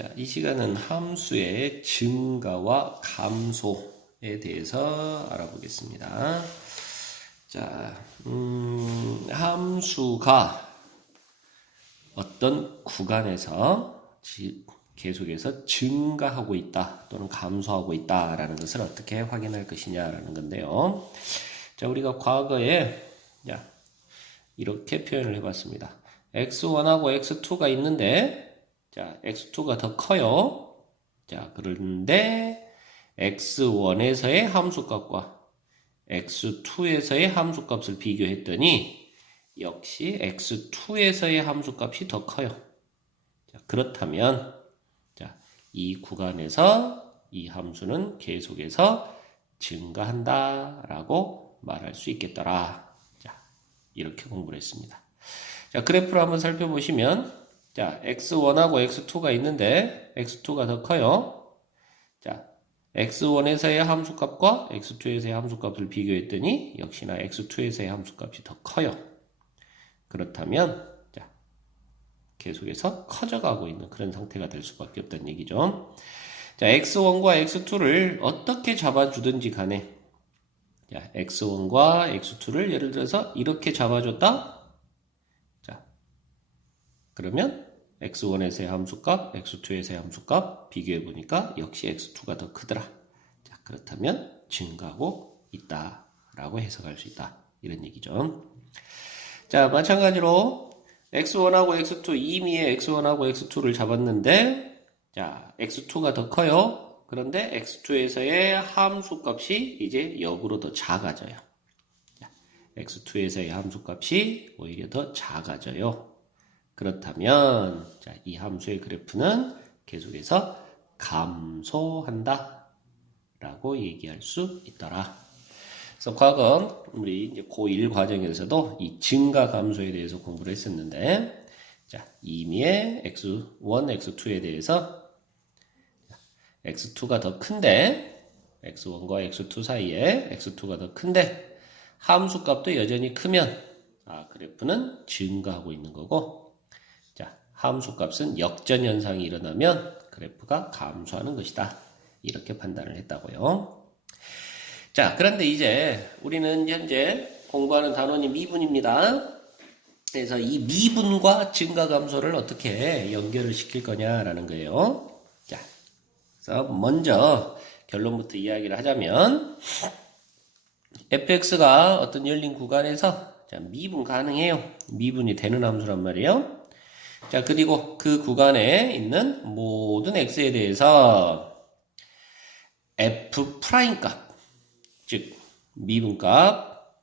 자, 이 시간은 함수의 증가와 감소에 대해서 알아보겠습니다. 자, 함수가 어떤 구간에서 계속해서 증가하고 있다 또는 감소하고 있다라는 것을 어떻게 확인할 것이냐라는 건데요. 자, 우리가 과거에 이렇게 표현을 해봤습니다. x1하고 x2가 있는데 자, x2가 더 커요. 자, 그런데 x1에서의 함수값과 x2에서의 함수값을 비교했더니 역시 x2에서의 함수값이 더 커요. 자, 그렇다면 자, 이 구간에서 이 함수는 계속해서 증가한다라고 말할 수 있겠더라. 자, 이렇게 공부를 했습니다. 자, 그래프를 한번 살펴보시면 자, x1하고 x2가 있는데 x2가 더 커요. 자, x1에서의 함수값과 x2에서의 함수값을 비교했더니 역시나 x2에서의 함수값이 더 커요. 그렇다면 자, 계속해서 커져가고 있는 그런 상태가 될 수밖에 없다는 얘기죠. 자, x1과 x2를 어떻게 잡아주든지 간에 자, x1과 x2를 예를 들어서 이렇게 잡아줬다. 그러면 x1에서의 함수값, x2에서의 함수값 비교해보니까 역시 x2가 더 크더라. 자, 그렇다면 증가하고 있다라고 해석할 수 있다. 이런 얘기죠. 자, 마찬가지로 x1하고 x2, 임의의 x1하고 x2를 잡았는데 자, x2가 더 커요. 그런데 x2에서의 함수값이 이제 역으로 더 작아져요. 자, x2에서의 함수값이 오히려 더 작아져요. 그렇다면 자, 이 함수의 그래프는 계속해서 감소한다 라고 얘기할 수 있더라. 그래서 과거 우리 이제 고1 과정에서도 이 증가 감소에 대해서 공부를 했었는데 자, 임의의 x1, x2에 대해서 x2가 더 큰데 x1과 x2 사이에 x2가 더 큰데 함수값도 여전히 크면 그래프는 증가하고 있는 거고 함수값은 역전 현상이 일어나면 그래프가 감소하는 것이다. 이렇게 판단을 했다고요. 자, 그런데 이제 우리는 현재 공부하는 단원이 미분입니다. 그래서 이 미분과 증가 감소를 어떻게 연결을 시킬 거냐라는 거예요. 자, 그래서 먼저 결론부터 이야기를 하자면 fx가 어떤 열린 구간에서 자, 미분 가능해요. 미분이 되는 함수란 말이에요. 자, 그리고 그 구간에 있는 모든 x에 대해서 f 프라임 값, 즉 미분값,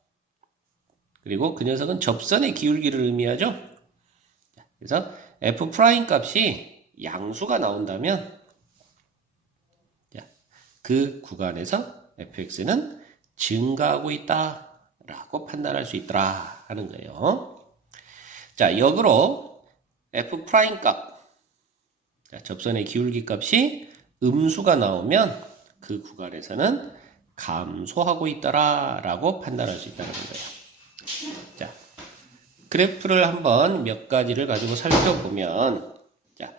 그리고 그 녀석은 접선의 기울기를 의미하죠. 그래서 f 프라임 값이 양수가 나온다면 그 구간에서 fx는 증가하고 있다라고 판단할 수 있더라 하는 거예요. 자, 역으로 f 프라임 값, 자, 접선의 기울기 값이 음수가 나오면 그 구간에서는 감소하고 있더라 라고 판단할 수 있다는 거예요. 자, 그래프를 한번 몇 가지를 가지고 살펴보면 자,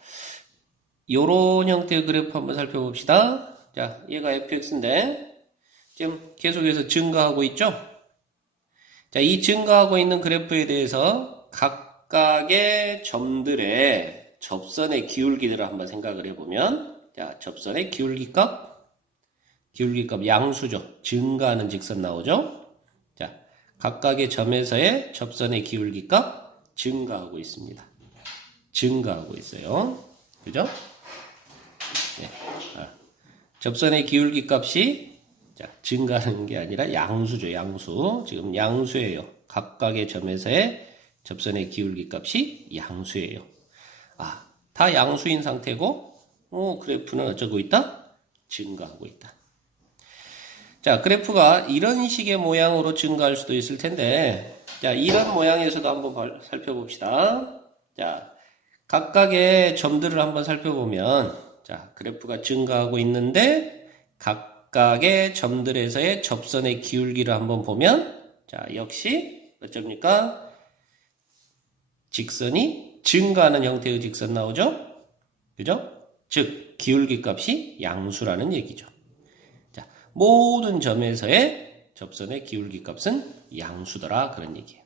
요런 형태의 그래프 한번 살펴봅시다. 자, 얘가 fx인데 지금 계속해서 증가하고 있죠? 자, 이 증가하고 있는 그래프에 대해서 각각의 점들의 접선의 기울기들을 한번 생각을 해보면 자, 접선의 기울기값 양수죠. 증가하는 직선 나오죠. 자, 각각의 점에서의 접선의 기울기값 증가하고 있습니다. 증가하고 있어요. 그죠? 네. 접선의 기울기값이 자, 증가하는 게 아니라 양수죠. 양수. 지금 양수예요. 각각의 점에서의 접선의 기울기 값이 양수예요. 다 양수인 상태고, 그래프는 어쩌고 있다? 증가하고 있다. 자, 그래프가 이런 식의 모양으로 증가할 수도 있을 텐데, 자, 이런 모양에서도 한번 살펴봅시다. 자, 각각의 점들을 한번 살펴보면, 자, 그래프가 증가하고 있는데, 각각의 점들에서의 접선의 기울기를 한번 보면, 자, 역시, 어쩝니까? 직선이 증가하는 형태의 직선 나오죠? 그죠? 즉 기울기 값이 양수라는 얘기죠. 자, 모든 점에서의 접선의 기울기 값은 양수더라 그런 얘기예요.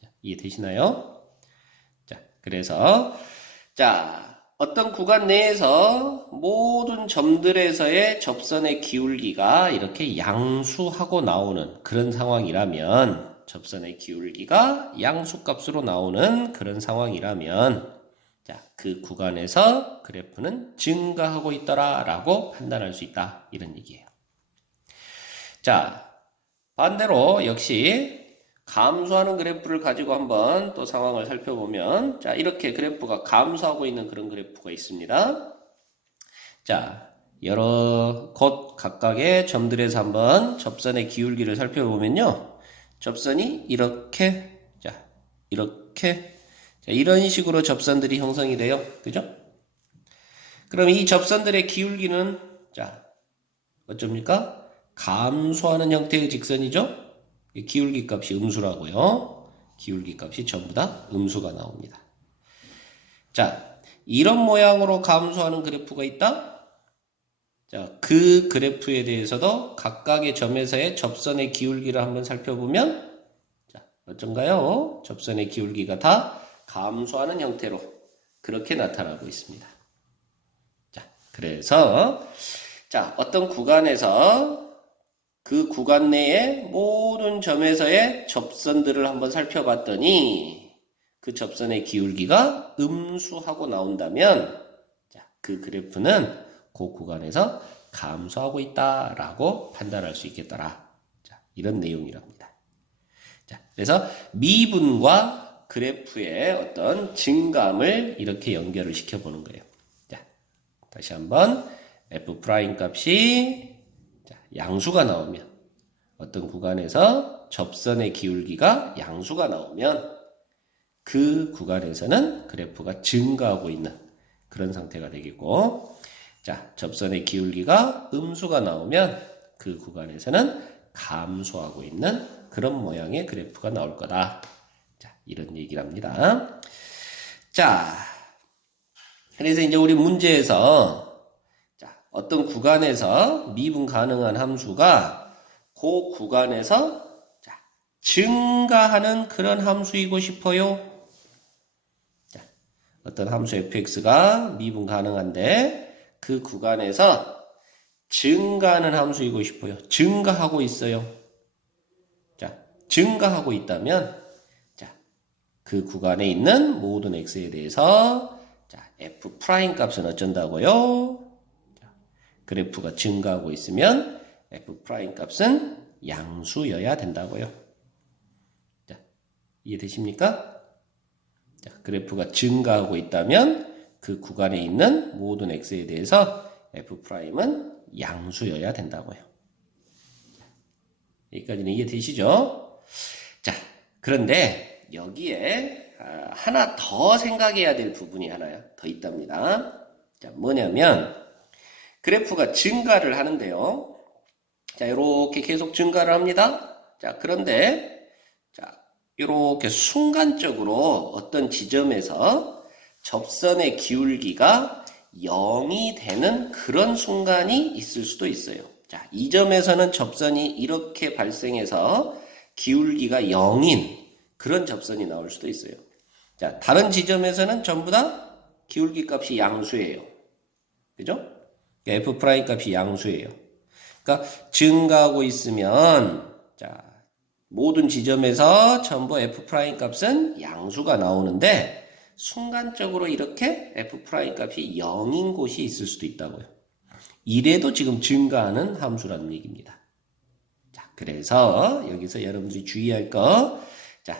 자, 이해되시나요? 자, 그래서 어떤 구간 내에서 모든 점들에서의 접선의 기울기가 이렇게 양수하고 나오는 그런 상황이라면, 접선의 기울기가 양수값으로 나오는 그런 상황이라면, 그 구간에서 그래프는 증가하고 있더라 라고 판단할 수 있다 이런 얘기예요. 자, 반대로 역시 감소하는 그래프를 가지고 한번 또 상황을 살펴보면, 이렇게 그래프가 감소하고 있는 그런 그래프가 있습니다. 여러 곳 각각의 점들에서 한번 접선의 기울기를 살펴보면요. 접선이 이렇게, 이런 식으로 접선들이 형성이 돼요. 그죠? 그럼 이 접선들의 기울기는, 어쩝니까? 감소하는 형태의 직선이죠? 기울기 값이 음수라고요. 기울기 값이 전부 다 음수가 나옵니다. 이런 모양으로 감소하는 그래프가 있다? 그 그래프에 대해서도 각각의 점에서의 접선의 기울기를 한번 살펴보면, 어쩐가요? 접선의 기울기가 다 감소하는 형태로 그렇게 나타나고 있습니다. 그래서, 어떤 구간에서 그 구간 내의 모든 점에서의 접선들을 한번 살펴봤더니 그 접선의 기울기가 음수하고 나온다면, 그 그래프는 그 구간에서 감소하고 있다라고 판단할 수 있겠더라. 이런 내용이랍니다. 그래서 미분과 그래프의 어떤 증감을 이렇게 연결을 시켜보는 거예요. 다시 한번 f' 값이 양수가 나오면, 어떤 구간에서 접선의 기울기가 양수가 나오면 그 구간에서는 그래프가 증가하고 있는 그런 상태가 되겠고, 접선의 기울기가 음수가 나오면 그 구간에서는 감소하고 있는 그런 모양의 그래프가 나올 거다. 이런 얘기를 합니다. 그래서 이제 우리 문제에서 어떤 구간에서 미분 가능한 함수가 그 구간에서 증가하는 그런 함수이고 싶어요. 어떤 함수 fx가 미분 가능한데 그 구간에서 증가하는 함수이고 싶어요. 증가하고 있어요. 증가하고 있다면, 그 구간에 있는 모든 x에 대해서 f' 값은 어쩐다고요? 그래프가 증가하고 있으면 f' 값은 양수여야 된다고요. 이해되십니까? 그래프가 증가하고 있다면 그 구간에 있는 모든 x에 대해서 f'은 양수여야 된다고요. 여기까지는 이해되시죠? 그런데 여기에 하나 더 생각해야 될 부분이 하나 더 있답니다. 뭐냐면 그래프가 증가를 하는데요. 이렇게 계속 증가를 합니다. 그런데 이렇게 순간적으로 어떤 지점에서 접선의 기울기가 0이 되는 그런 순간이 있을 수도 있어요. 이 점에서는 접선이 이렇게 발생해서 기울기가 0인 그런 접선이 나올 수도 있어요. 다른 지점에서는 전부 다 기울기 값이 양수예요. 그죠? f' 값이 양수예요. 그러니까 증가하고 있으면, 모든 지점에서 전부 f' 값은 양수가 나오는데 순간적으로 이렇게 f' 값이 0인 곳이 있을 수도 있다고요. 이래도 지금 증가하는 함수라는 얘기입니다. 그래서 여기서 여러분들이 주의할 거,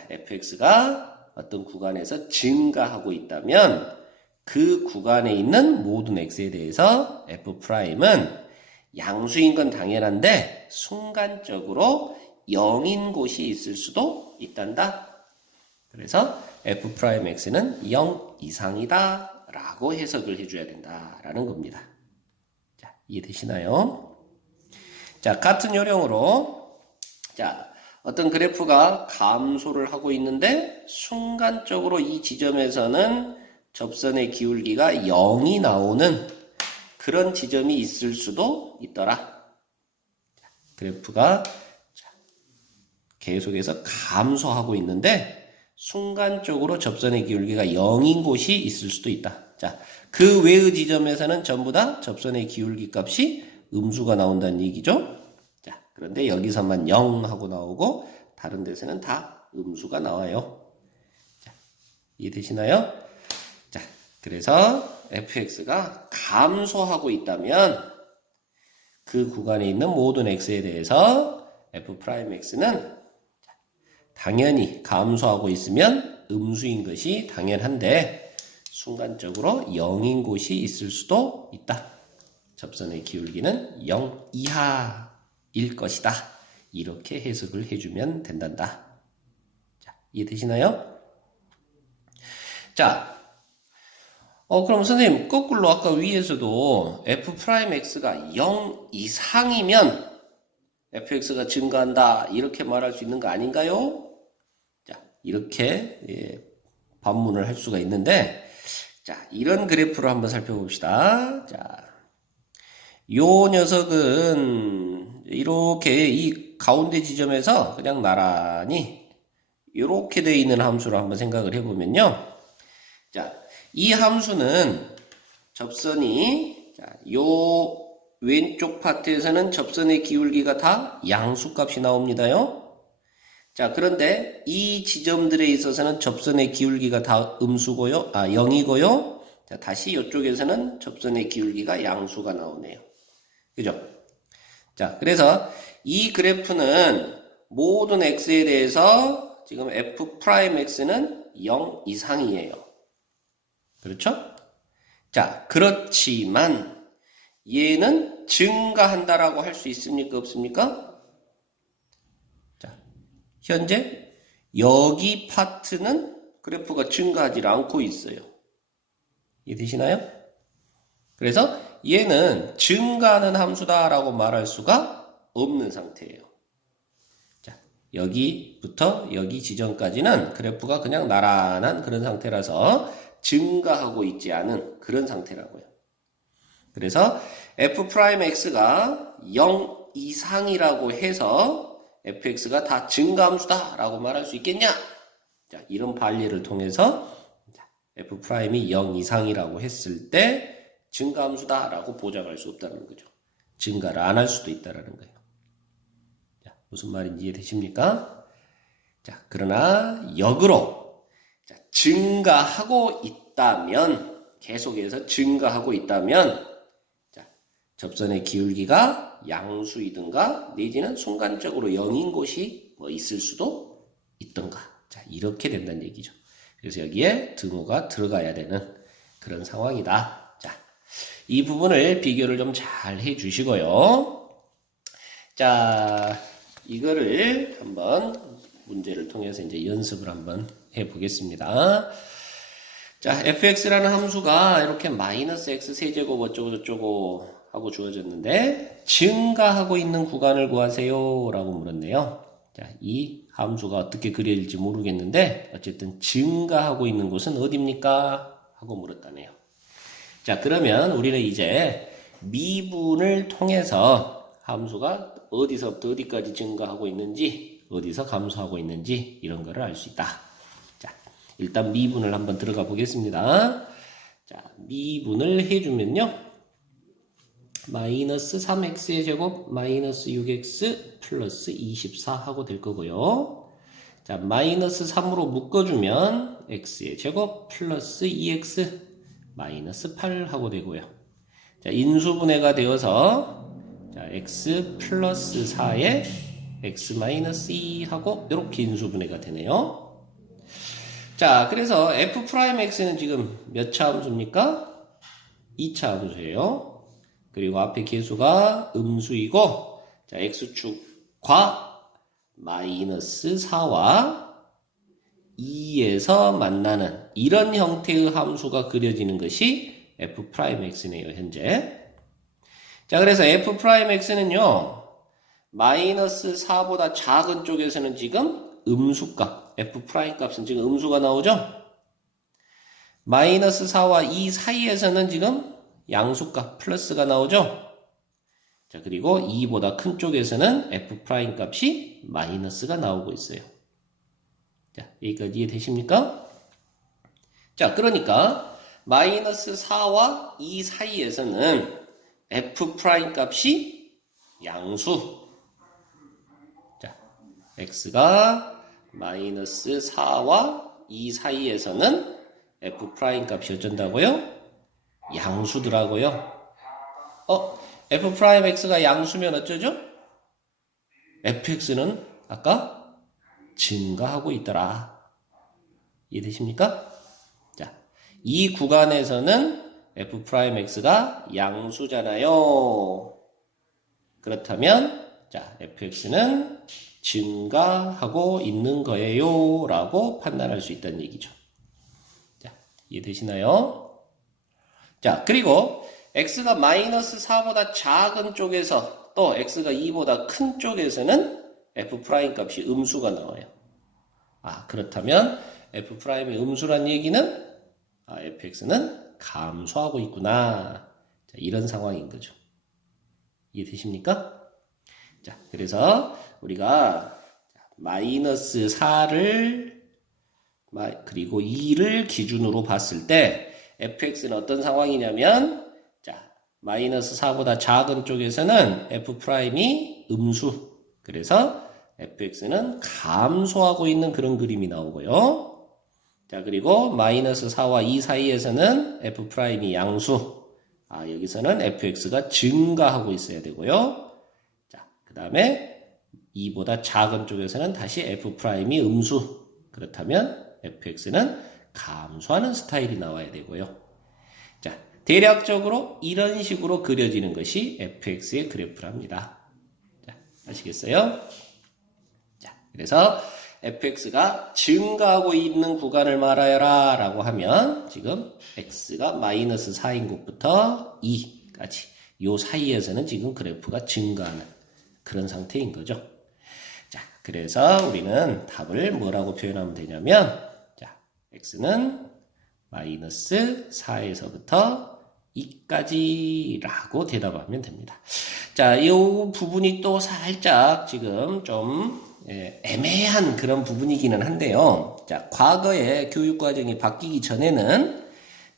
fx가 어떤 구간에서 증가하고 있다면 그 구간에 있는 모든 x에 대해서 f'은 양수인 건 당연한데 순간적으로 0인 곳이 있을 수도 있단다. 그래서 f'x는 0 이상이다 라고 해석을 해줘야 된다라는 겁니다. 이해되시나요? 같은 요령으로 어떤 그래프가 감소를 하고 있는데 순간적으로 이 지점에서는 접선의 기울기가 0이 나오는 그런 지점이 있을 수도 있더라. 그래프가 계속해서 감소하고 있는데 순간적으로 접선의 기울기가 0인 곳이 있을 수도 있다. 자, 그 외의 지점에서는 전부 다 접선의 기울기 값이 음수가 나온다는 얘기죠. 자, 그런데 여기서만 0 하고 나오고 다른 데서는 다 음수가 나와요. 자, 이해되시나요? 자, 그래서 fx가 감소하고 있다면 그 구간에 있는 모든 x에 대해서 f'x는 당연히 감소하고 있으면 음수인 것이 당연한데 순간적으로 0인 곳이 있을 수도 있다. 접선의 기울기는 0 이하일 것이다. 이렇게 해석을 해주면 된단다. 자, 이해되시나요? 자, 그럼 선생님 거꾸로 아까 위에서도 f'x가 0 이상이면 fx가 증가한다 이렇게 말할 수 있는 거 아닌가요? 자, 이렇게 반문을 할 수가 있는데 자, 이런 그래프를 한번 살펴봅시다. 자, 요 녀석은 이렇게 이 가운데 지점에서 그냥 나란히 이렇게 되어 있는 함수로 한번 생각을 해보면요. 자, 이 함수는 접선이 요 왼쪽 파트에서는 접선의 기울기가 다 양수값이 나옵니다요. 자, 그런데 이 지점들에 있어서는 접선의 기울기가 다 음수고요. 0이고요. 자, 다시 이쪽에서는 접선의 기울기가 양수가 나오네요. 그죠? 자, 그래서 이 그래프는 모든 x에 대해서 지금 f'x는 0 이상이에요. 그렇죠? 자, 그렇지만 얘는 증가한다라고 할 수 있습니까? 없습니까? 자, 현재 여기 파트는 그래프가 증가하지 않고 있어요. 이해되시나요? 그래서 얘는 증가하는 함수다라고 말할 수가 없는 상태예요. 자, 여기부터 여기 지점까지는 그래프가 그냥 나란한 그런 상태라서 증가하고 있지 않은 그런 상태라고요. 그래서 f'x가 0 이상이라고 해서 fx가 다 증가함수다 라고 말할 수 있겠냐? 자, 이런 판례를 통해서 f'이 0 이상이라고 했을 때 증가함수다 라고 보장할 수 없다는 거죠. 증가를 안 할 수도 있다는 거예요. 자, 무슨 말인지 이해되십니까? 자, 그러나 역으로 증가하고 있다면 계속해서 증가하고 있다면 접선의 기울기가 양수이든가 내지는 순간적으로 0인 곳이 있을 수도 있던가. 자, 이렇게 된다는 얘기죠. 그래서 여기에 등호가 들어가야 되는 그런 상황이다. 자, 이 부분을 비교를 좀 잘 해주시고요. 자, 이거를 한번 문제를 통해서 이제 연습을 한번 해보겠습니다. 자, fx라는 함수가 이렇게 마이너스 x 세제곱 어쩌고 저쩌고 하고 주어졌는데 증가하고 있는 구간을 구하세요 라고 물었네요. 자, 이 함수가 어떻게 그려질지 모르겠는데 어쨌든 증가하고 있는 곳은 어디입니까? 하고 물었다네요. 자, 그러면 우리는 이제 미분을 통해서 함수가 어디서부터 어디까지 증가하고 있는지 어디서 감소하고 있는지 이런 거를 알 수 있다. 자, 일단 미분을 한번 들어가 보겠습니다. 자, 미분을 해주면요. 마이너스 3x의 제곱 마이너스 6x 플러스 24 하고 될 거고요. 자, 마이너스 3으로 묶어주면 x의 제곱 플러스 2x 마이너스 8 하고 되고요. 자, 인수분해가 되어서 자, x 플러스 4에 x 마이너스 2 하고 이렇게 인수분해가 되네요. 자, 그래서 f'x는 지금 몇 차 함수입니까? 2차 함수예요. 그리고 앞에 계수가 음수이고, 자, x축과 마이너스 4와 2에서 만나는 이런 형태의 함수가 그려지는 것이 f'x네요, 현재. 자, 그래서 f'x는요, 마이너스 4보다 작은 쪽에서는 지금 음수값, f' 값은 지금 음수가 나오죠? 마이너스 4와 2 사이에서는 지금 양수값 플러스가 나오죠? 자, 그리고 2보다 큰 쪽에서는 f' 값이 마이너스가 나오고 있어요. 자, 여기까지 이해되십니까? 자, 그러니까 마이너스 4와 2 사이에서는 f' 값이 양수. 자, x가 마이너스 4와 2 사이에서는 f' 값이 어쩐다고요? 양수더라고요. f'x가 양수면 어쩌죠? fx는 아까 증가하고 있더라. 이해되십니까? 자, 이 구간에서는 f'x가 양수잖아요. 그렇다면 자, fx는 증가하고 있는 거예요 라고 판단할 수 있다는 얘기죠. 자, 이해되시나요? 자, 그리고 x가 마이너스 4보다 작은 쪽에서 또 x가 2보다 큰 쪽에서는 f' 값이 음수가 나와요. 그렇다면 f'의 음수란 얘기는 fx는 감소하고 있구나. 자, 이런 상황인 거죠. 이해되십니까? 자, 그래서 우리가 마이너스 4를 그리고 2를 기준으로 봤을 때 fx는 어떤 상황이냐면 자, 마이너스 4보다 작은 쪽에서는 f'이 음수. 그래서 fx는 감소하고 있는 그런 그림이 나오고요. 자, 그리고 마이너스 4와 2 사이에서는 f'이 양수. 여기서는 fx가 증가하고 있어야 되고요. 자, 그 다음에 2보다 작은 쪽에서는 다시 f'이 음수. 그렇다면 fx는 감소하는 스타일이 나와야 되고요. 자, 대략적으로 이런 식으로 그려지는 것이 fx의 그래프랍니다. 자, 아시겠어요? 자, 그래서 fx가 증가하고 있는 구간을 말하여라 라고 하면 지금 x가 마이너스 4인 곳부터 2까지 요 사이에서는 지금 그래프가 증가하는 그런 상태인 거죠. 자, 그래서 우리는 답을 뭐라고 표현하면 되냐면 자, x는 마이너스 4에서부터 2까지 라고 대답하면 됩니다. 자, 이 부분이 또 살짝 지금 좀 애매한 그런 부분이기는 한데요. 자, 과거에 교육과정이 바뀌기 전에는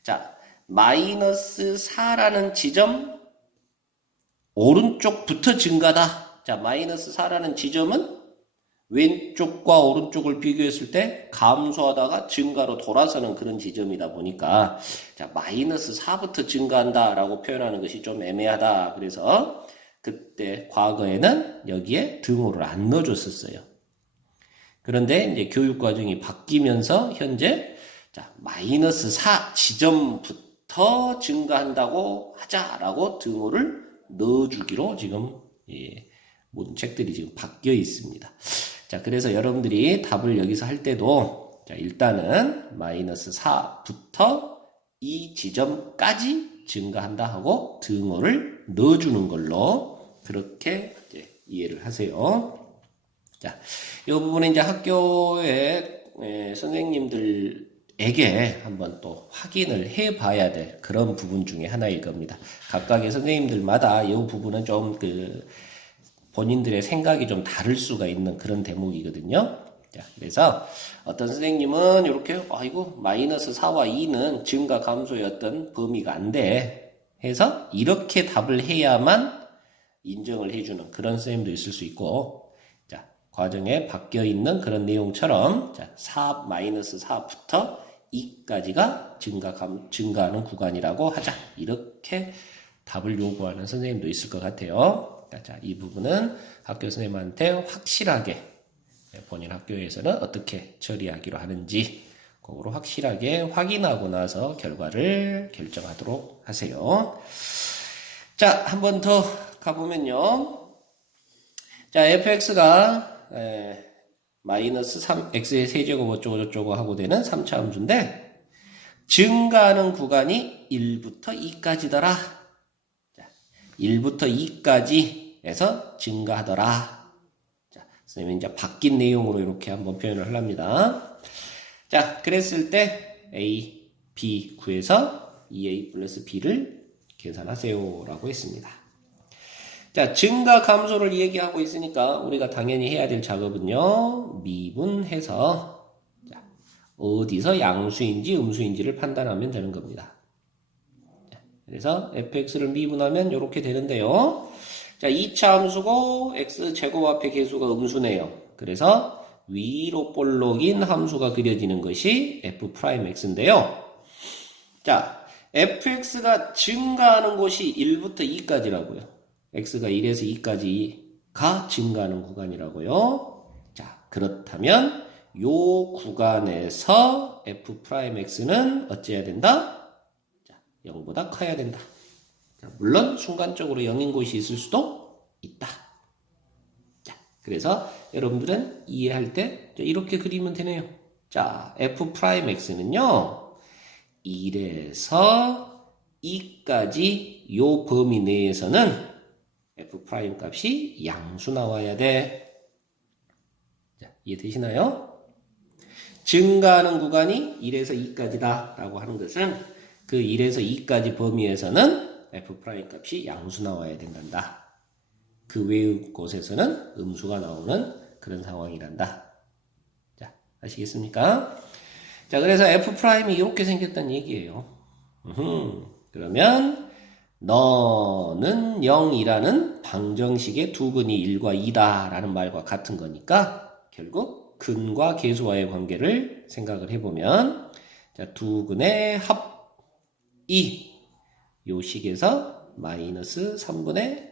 자, 마이너스 4라는 지점 오른쪽부터 증가다. 자, 마이너스 4라는 지점은 왼쪽과 오른쪽을 비교했을 때 감소하다가 증가로 돌아서는 그런 지점이다 보니까 자, 마이너스 4부터 증가한다 라고 표현하는 것이 좀 애매하다. 그래서 그때 과거에는 여기에 등호를 안 넣어줬었어요. 그런데 이제 교육과정이 바뀌면서 현재 자, 마이너스 4 지점부터 증가한다고 하자라고 등호를 넣어주기로 지금 모든 책들이 지금 바뀌어 있습니다. 자, 그래서 여러분들이 답을 여기서 할 때도 자, 일단은 마이너스 4부터 이 지점까지 증가한다 하고 등호를 넣어주는 걸로 그렇게 이제 이해를 하세요. 자, 이 부분은 이제 학교에 선생님들에게 한번 또 확인을 해 봐야 될 그런 부분 중에 하나일 겁니다. 각각의 선생님들마다 이 부분은 좀 본인들의 생각이 좀 다를 수가 있는 그런 대목이거든요. 자, 그래서 어떤 선생님은 이렇게 이거 마이너스 4와 2는 증가 감소의 어떤 범위가 안 돼 해서 이렇게 답을 해야만 인정을 해주는 그런 선생님도 있을 수 있고 자, 과정에 바뀌어 있는 그런 내용처럼 자, 마이너스 4부터 2까지가 증가하는 구간이라고 하자 이렇게 답을 요구하는 선생님도 있을 것 같아요. 자, 이 부분은 학교 선생님한테 확실하게 본인 학교에서는 어떻게 처리하기로 하는지 그거로 확실하게 확인하고 나서 결과를 결정하도록 하세요. 자, 한 번 더 가보면요. 자, fx가 마이너스 3x의 세제곱 어쩌고저쩌고 하고 되는 3차 함수인데 증가하는 구간이 1부터 2까지더라. 1부터 2까지 해서 증가하더라. 자, 선생님이 이제 바뀐 내용으로 이렇게 한번 표현을 합니다. 자, 그랬을 때 A, b 구해서 2a 플러스 b를 계산하세요 라고 했습니다. 자, 증가 감소를 얘기하고 있으니까 우리가 당연히 해야 될 작업은요, 미분해서 자, 어디서 양수인지 음수인지를 판단하면 되는 겁니다. 자, 그래서 fx를 미분하면 이렇게 되는데요. 자, 2차 함수고 x제곱 앞에 계수가 음수네요. 그래서 위로 볼록인 함수가 그려지는 것이 f'x인데요. 자, fx가 증가하는 곳이 1부터 2까지라고요. x가 1에서 2까지가 증가하는 구간이라고요. 자, 그렇다면 요 구간에서 f'x는 어찌해야 된다? 자, 0보다 커야 된다. 자, 물론 순간적으로 0인 곳이 있을 수도 있다. 자, 그래서 여러분들은 이해할 때 이렇게 그리면 되네요. 자, f'x는요. 1에서 2까지 요 범위 내에서는 f' 값이 양수 나와야 돼. 자, 이해되시나요? 증가하는 구간이 1에서 2까지다 라고 하는 것은 그 1에서 2까지 범위에서는 f' 값이 양수 나와야 된단다. 그 외의 곳에서는 음수가 나오는 그런 상황이란다. 자, 아시겠습니까? 자, 그래서 f'이 이렇게 생겼다는 얘기예요. 그러면 너는 0이라는 방정식의 두근이 1과 2다 라는 말과 같은 거니까 결국 근과 계수와의 관계를 생각을 해보면 자, 두근의 합이 요 식에서 마이너스 3분의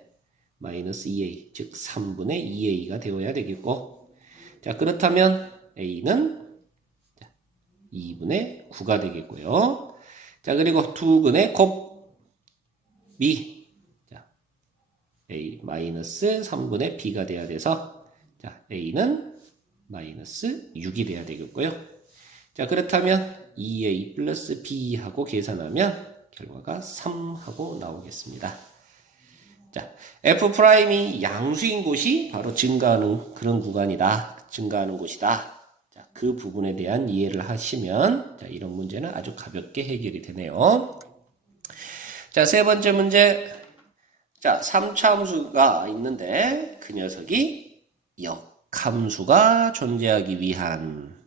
마이너스 2a 즉 3분의 2a가 되어야 되겠고 자 그렇다면 a는 2분의 9가 되겠고요. 자, 그리고 두근의 곱비. 자, a 마이너스 3분의 b가 돼야 돼서, 자, a는 마이너스 6이 돼야 되겠고요. 자, 그렇다면 2a 플러스 b하고 계산하면 결과가 3하고 나오겠습니다. 자, f'이 양수인 곳이 바로 증가하는 그런 구간이다. 증가하는 곳이다. 그 부분에 대한 이해를 하시면 자, 이런 문제는 아주 가볍게 해결이 되네요. 자, 세 번째 문제. 자, 3차 함수가 있는데 그 녀석이 역함수가 존재하기 위한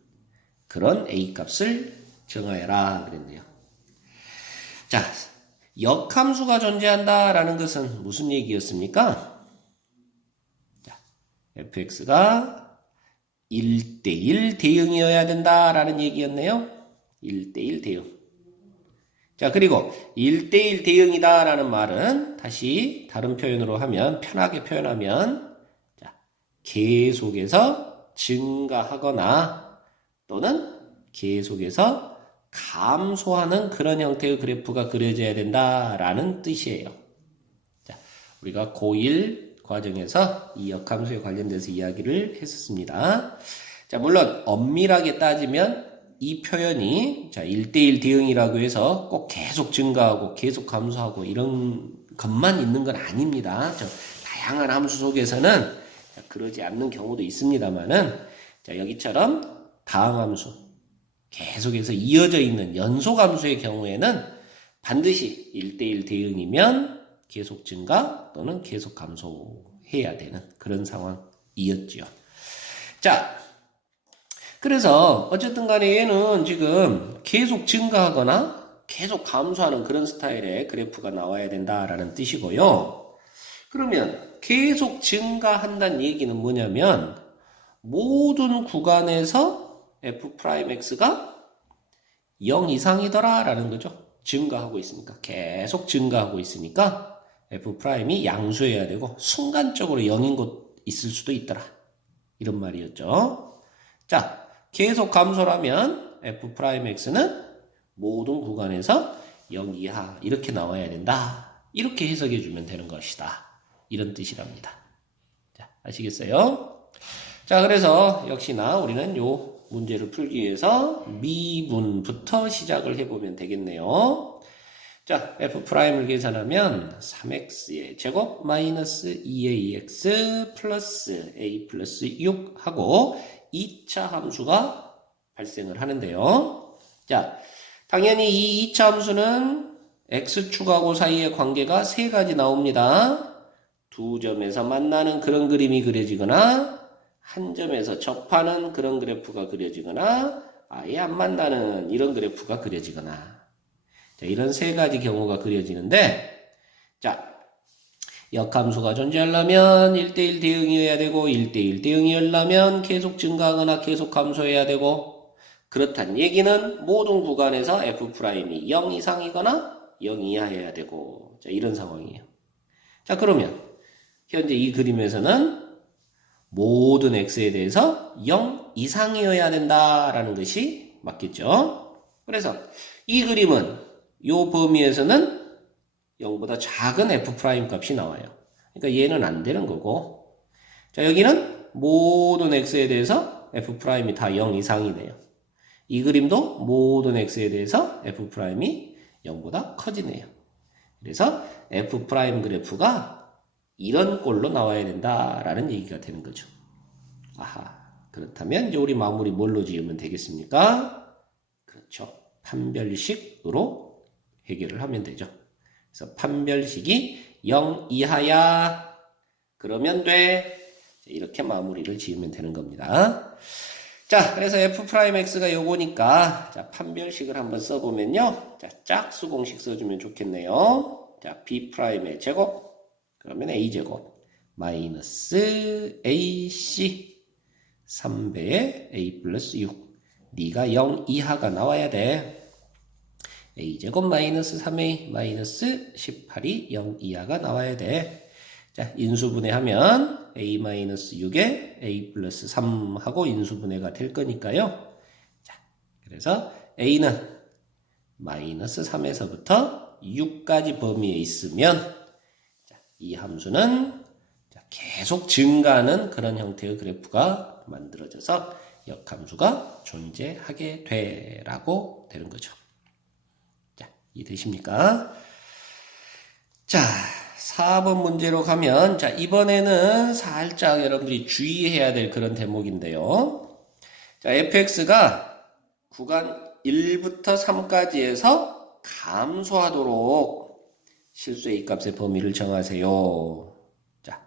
그런 a 값을 정하여라 그랬네요. 자, 역함수가 존재한다라는 것은 무슨 얘기였습니까? 자, fx가 1대1 대응이어야 된다라는 얘기였네요. 1대1 대응. 자, 그리고 1대1 대응이다라는 말은 다시 다른 표현으로 하면 편하게 표현하면 자, 계속해서 증가하거나 또는 계속해서 감소하는 그런 형태의 그래프가 그려져야 된다라는 뜻이에요. 자, 우리가 고1 과정에서 이 역함수에 관련돼서 이야기를 했었습니다. 자, 물론 엄밀하게 따지면 이 표현이 자, 1대1 대응이라고 해서 꼭 계속 증가하고 계속 감소하고 이런 것만 있는 건 아닙니다. 다양한 함수 속에서는 자, 그러지 않는 경우도 있습니다만은 자, 여기처럼 다항함수 계속해서 이어져 있는 연속함수의 경우에는 반드시 1대1 대응이면 계속 증가 또는 계속 감소해야 되는 그런 상황이었죠. 자, 그래서 어쨌든 간에 얘는 지금 계속 증가하거나 계속 감소하는 그런 스타일의 그래프가 나와야 된다라는 뜻이고요. 그러면 계속 증가한다는 얘기는 뭐냐면 모든 구간에서 f'x가 0 이상이더라 라는 거죠. 증가하고 있으니까 계속 증가하고 있으니까 f'이 양수해야 되고 순간적으로 0인 곳 있을 수도 있더라. 이런 말이었죠. 자, 계속 감소라면 f'x는 모든 구간에서 0 이하 이렇게 나와야 된다. 이렇게 해석해 주면 되는 것이다. 이런 뜻이랍니다. 자, 아시겠어요? 자, 그래서 역시나 우리는 요 문제를 풀기 위해서 미분부터 시작을 해보면 되겠네요. 자, f'을 계산하면 3x의 제곱 마이너스 2ax 플러스 a 플러스 6 하고 2차 함수가 발생을 하는데요. 자, 당연히 이 2차 함수는 x축하고 사이의 관계가 세 가지 나옵니다. 두 점에서 만나는 그런 그림이 그려지거나 한 점에서 접하는 그런 그래프가 그려지거나 아예 안 만나는 이런 그래프가 그려지거나 자, 이런 세 가지 경우가 그려지는데 자, 역함수가 존재하려면 1대1 대응이어야 되고 1대1 대응이려면 계속 증가하거나 계속 감소해야 되고 그렇다는 얘기는 모든 구간에서 f'이 0 이상이거나 0 이하여야 되고 자, 이런 상황이에요. 자, 그러면 현재 이 그림에서는 모든 x에 대해서 0 이상이어야 된다라는 것이 맞겠죠. 그래서 이 그림은 이 범위에서는 0보다 작은 f' 값이 나와요. 그러니까 얘는 안 되는 거고 자 여기는 모든 x에 대해서 f'이 다 0 이상이네요. 이 그림도 모든 x에 대해서 f'이 0보다 커지네요. 그래서 f' 그래프가 이런 꼴로 나와야 된다라는 얘기가 되는 거죠. 아하, 그렇다면 이제 우리 마무리 뭘로 지으면 되겠습니까? 그렇죠. 판별식으로 해결을 하면 되죠. 그래서 판별식이 0 이하야 그러면 돼. 이렇게 마무리를 지으면 되는 겁니다. 자, 그래서 f'x가 요거니까 자, 판별식을 한번 써보면요. 자, 짝수 공식 써주면 좋겠네요. 자, b'의 제곱 그러면 a제곱 마이너스 ac 3배의 a 플러스 6 네가 0 이하가 나와야 돼. a제곱 마이너스 3a 마이너스 18이 0 이하가 나와야 돼. 자, 인수분해하면 a 마이너스 6에 a 플러스 3하고 인수분해가 될 거니까요. 자, 그래서 a는 마이너스 3에서부터 6까지 범위에 있으면 이 함수는 계속 증가하는 그런 형태의 그래프가 만들어져서 역함수가 존재하게 되라고 되는 거죠. 자, 이해되십니까? 자, 4번 문제로 가면 자, 이번에는 살짝 여러분들이 주의해야 될 그런 대목인데요. 자, fx가 구간 1부터 3까지에서 감소하도록 실수의 이 값의 범위를 정하세요. 자,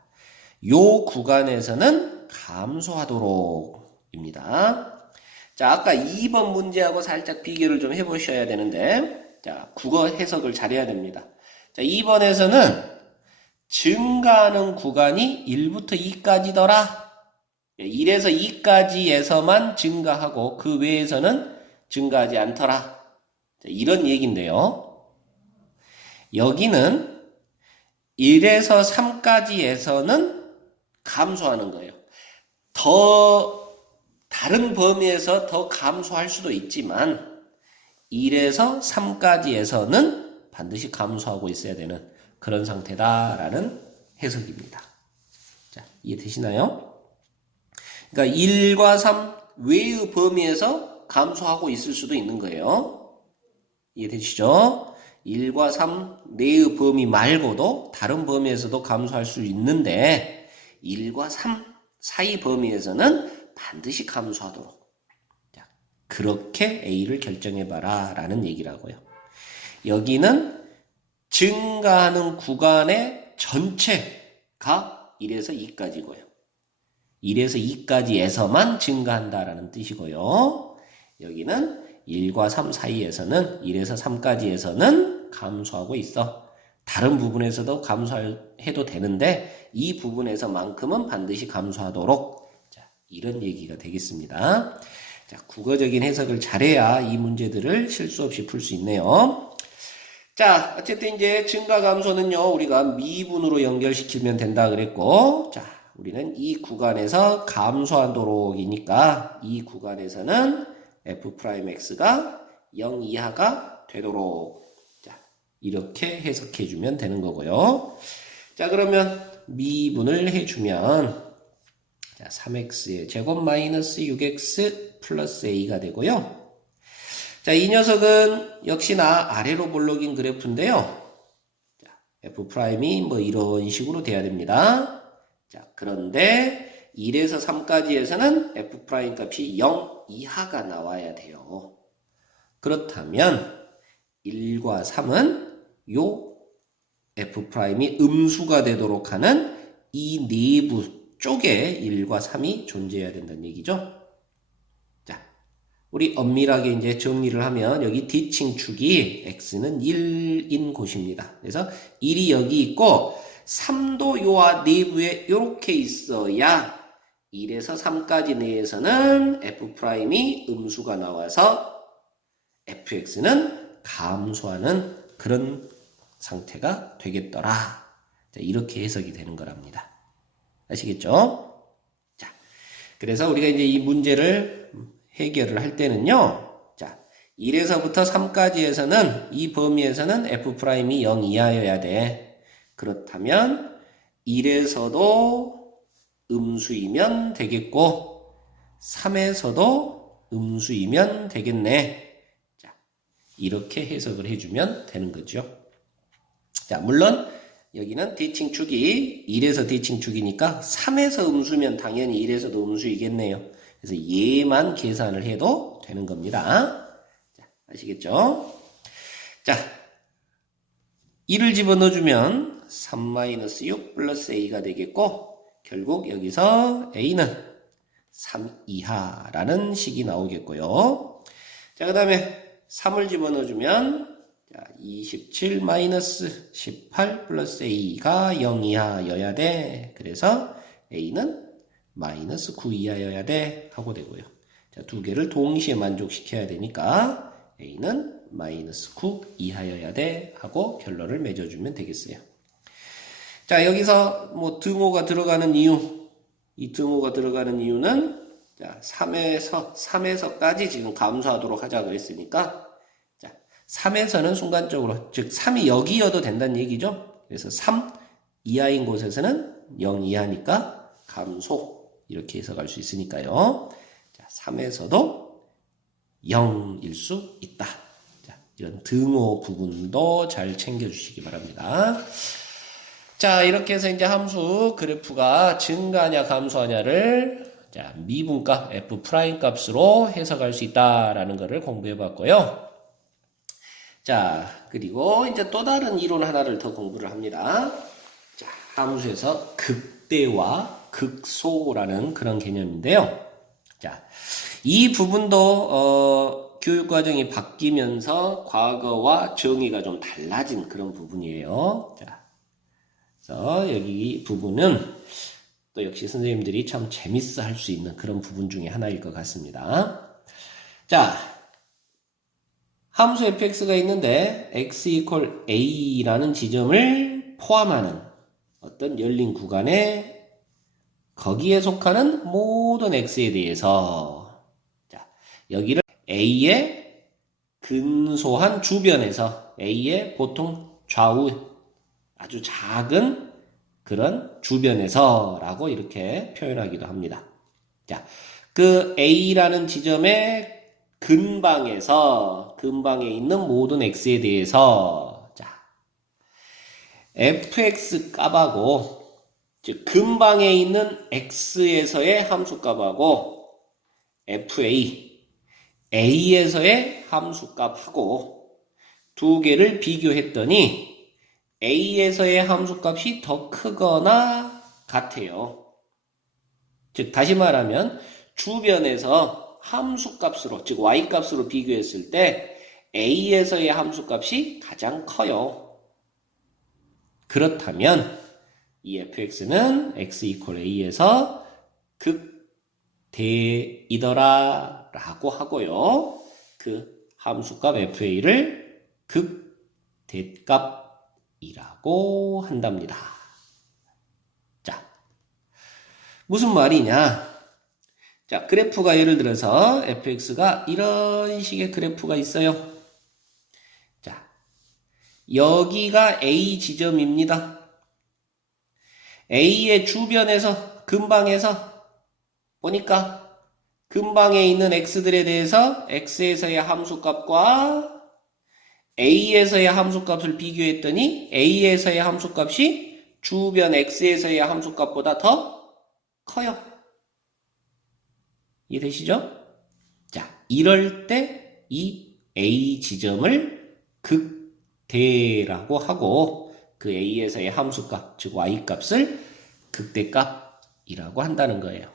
요 구간에서는 감소하도록입니다. 자, 아까 2번 문제하고 살짝 비교를 좀 해보셔야 되는데, 자, 국어 해석을 잘해야 됩니다. 자, 2번에서는 증가하는 구간이 1부터 2까지더라. 1에서 2까지에서만 증가하고 그 외에서는 증가하지 않더라. 자, 이런 얘기인데요. 여기는 1에서 3까지에서는 감소하는 거예요. 다른 범위에서 더 감소할 수도 있지만 1에서 3까지에서는 반드시 감소하고 있어야 되는 그런 상태다라는 해석입니다. 자, 이해되시나요? 그러니까 1과 3 외의 범위에서 감소하고 있을 수도 있는 거예요. 이해되시죠? 1과 3 내의 범위 말고도 다른 범위에서도 감소할 수 있는데 1과 3 사이 범위에서는 반드시 감소하도록 자, 그렇게 A를 결정해봐라 라는 얘기라고요. 여기는 증가하는 구간의 전체가 1에서 2까지고요. 1에서 2까지에서만 증가한다라는 뜻이고요. 여기는 1과 3 사이에서는 1에서 3까지에서는 감소하고 있어. 다른 부분에서도 감소해도 되는데 이 부분에서만큼은 반드시 감소하도록 자, 이런 얘기가 되겠습니다. 자, 국어적인 해석을 잘해야 이 문제들을 실수 없이 풀 수 있네요. 자, 어쨌든 이제 증가 감소는요 우리가 미분으로 연결시키면 된다 그랬고 자, 우리는 이 구간에서 감소하도록이니까 이 구간에서는 f'x가 0 이하가 되도록 자, 이렇게 해석해 주면 되는 거고요. 자, 그러면 미분을 해주면 자, 3x의 제곱 마이너스 6x 플러스 a가 되고요. 자, 이 녀석은 역시나 아래로 볼록인 그래프인데요. 자, f'이 뭐 이런 식으로 돼야 됩니다. 자, 그런데 1에서 3까지에서는 f' 값이 0 이하가 나와야 돼요. 그렇다면 1과 3은 요 F'이 음수가 되도록 하는 이 내부 쪽에 1과 3이 존재해야 된다는 얘기죠. 자, 우리 엄밀하게 이제 정리를 하면 여기 뒤칭 축이 x는 1인 곳입니다. 그래서 1이 여기 있고 3도 요 내부에 이렇게 있어야 1에서 3까지 내에서는 F'이 음수가 나와서 fx는 감소하는 그런 상태가 되겠더라. 자, 이렇게 해석이 되는 거랍니다. 아시겠죠? 자, 그래서 우리가 이제 이 문제를 해결을 할 때는요, 자, 1에서부터 3까지에서는 이 범위에서는 F'이 0 이하여야 돼. 그렇다면 1에서도 음수이면 되겠고 3에서도 음수이면 되겠네. 자, 이렇게 해석을 해주면 되는 거죠. 자, 물론 여기는 대칭축이 1에서 대칭축이니까 3에서 음수면 당연히 1에서도 음수이겠네요. 그래서 얘만 계산을 해도 되는 겁니다. 자, 아시겠죠? 자, 1을 집어넣어주면 3-6 플러스 a가 되겠고 결국 여기서 a는 3 이하라는 식이 나오겠고요. 자, 그 다음에 3을 집어넣어주면 27-18 플러스 a가 0 이하여야 돼. 그래서 a는 -9 이하여야 돼 하고 되고요. 자, 두 개를 동시에 만족시켜야 되니까 a는 -9 이하여야 돼 하고 결론을 맺어주면 되겠어요. 자, 여기서 뭐 등호가 들어가는 이유, 이 등호가 들어가는 이유는 자, 3에서까지 지금 감소하도록 하자고 했으니까 자, 3에서는 순간적으로 즉 3이 여기여도 된다는 얘기죠. 그래서 3 이하인 곳에서는 0 이하니까 감소 이렇게 해석할 수 있으니까요. 자, 3에서도 0일 수 있다. 자, 이런 등호 부분도 잘 챙겨주시기 바랍니다. 자, 이렇게 해서 이제 함수 그래프가 증가하냐 감소하냐를 자, 미분값 f 프라임 값으로 해석할 수 있다라는 것을 공부해 봤고요. 자, 그리고 이제 또 다른 이론 하나를 더 공부를 합니다. 자, 함수에서 극대와 극소라는 그런 개념인데요. 자, 이 부분도 교육과정이 바뀌면서 과거와 정의가 좀 달라진 그런 부분이에요. 자, 그래서 여기 부분은 또 역시 선생님들이 참 재밌어 할 수 있는 그런 부분 중에 하나일 것 같습니다. 자, 함수 fx가 있는데 x equal a라는 지점을 포함하는 어떤 열린 구간에 거기에 속하는 모든 x에 대해서 자, 여기를 a의 근소한 주변에서 a의 보통 좌우 아주 작은 그런 주변에서 라고 이렇게 표현하기도 합니다. 자, 그 A라는 지점의 근방에 있는 모든 X에 대해서 자, fx 값하고 즉 근방에 있는 X에서의 함수 값하고 A에서의 함수 값하고 두 개를 비교했더니 A에서의 함수값이 더 크거나 같아요. 즉 다시 말하면 주변에서 함수값으로 즉 y값으로 비교했을 때 A에서의 함수값이 가장 커요. 그렇다면 이 fx는 x equal a에서 극대이더라 라고 하고요. 그 함수값 fa를 극대값 이라고 한답니다. 자, 무슨 말이냐? 자, 그래프가 예를 들어서 fx가 이런 식의 그래프가 있어요. 자, 여기가 A 지점입니다. A의 주변에서 근방에서 보니까 근방에 있는 x들에 대해서 x에서의 함수값과 A에서의 함수값을 비교했더니 A에서의 함수값이 주변 X에서의 함수값보다 더 커요. 이해되시죠? 자, 이럴 때 이 A 지점을 극대라고 하고 그 A에서의 함수값, 즉 Y값을 극대값이라고 한다는 거예요.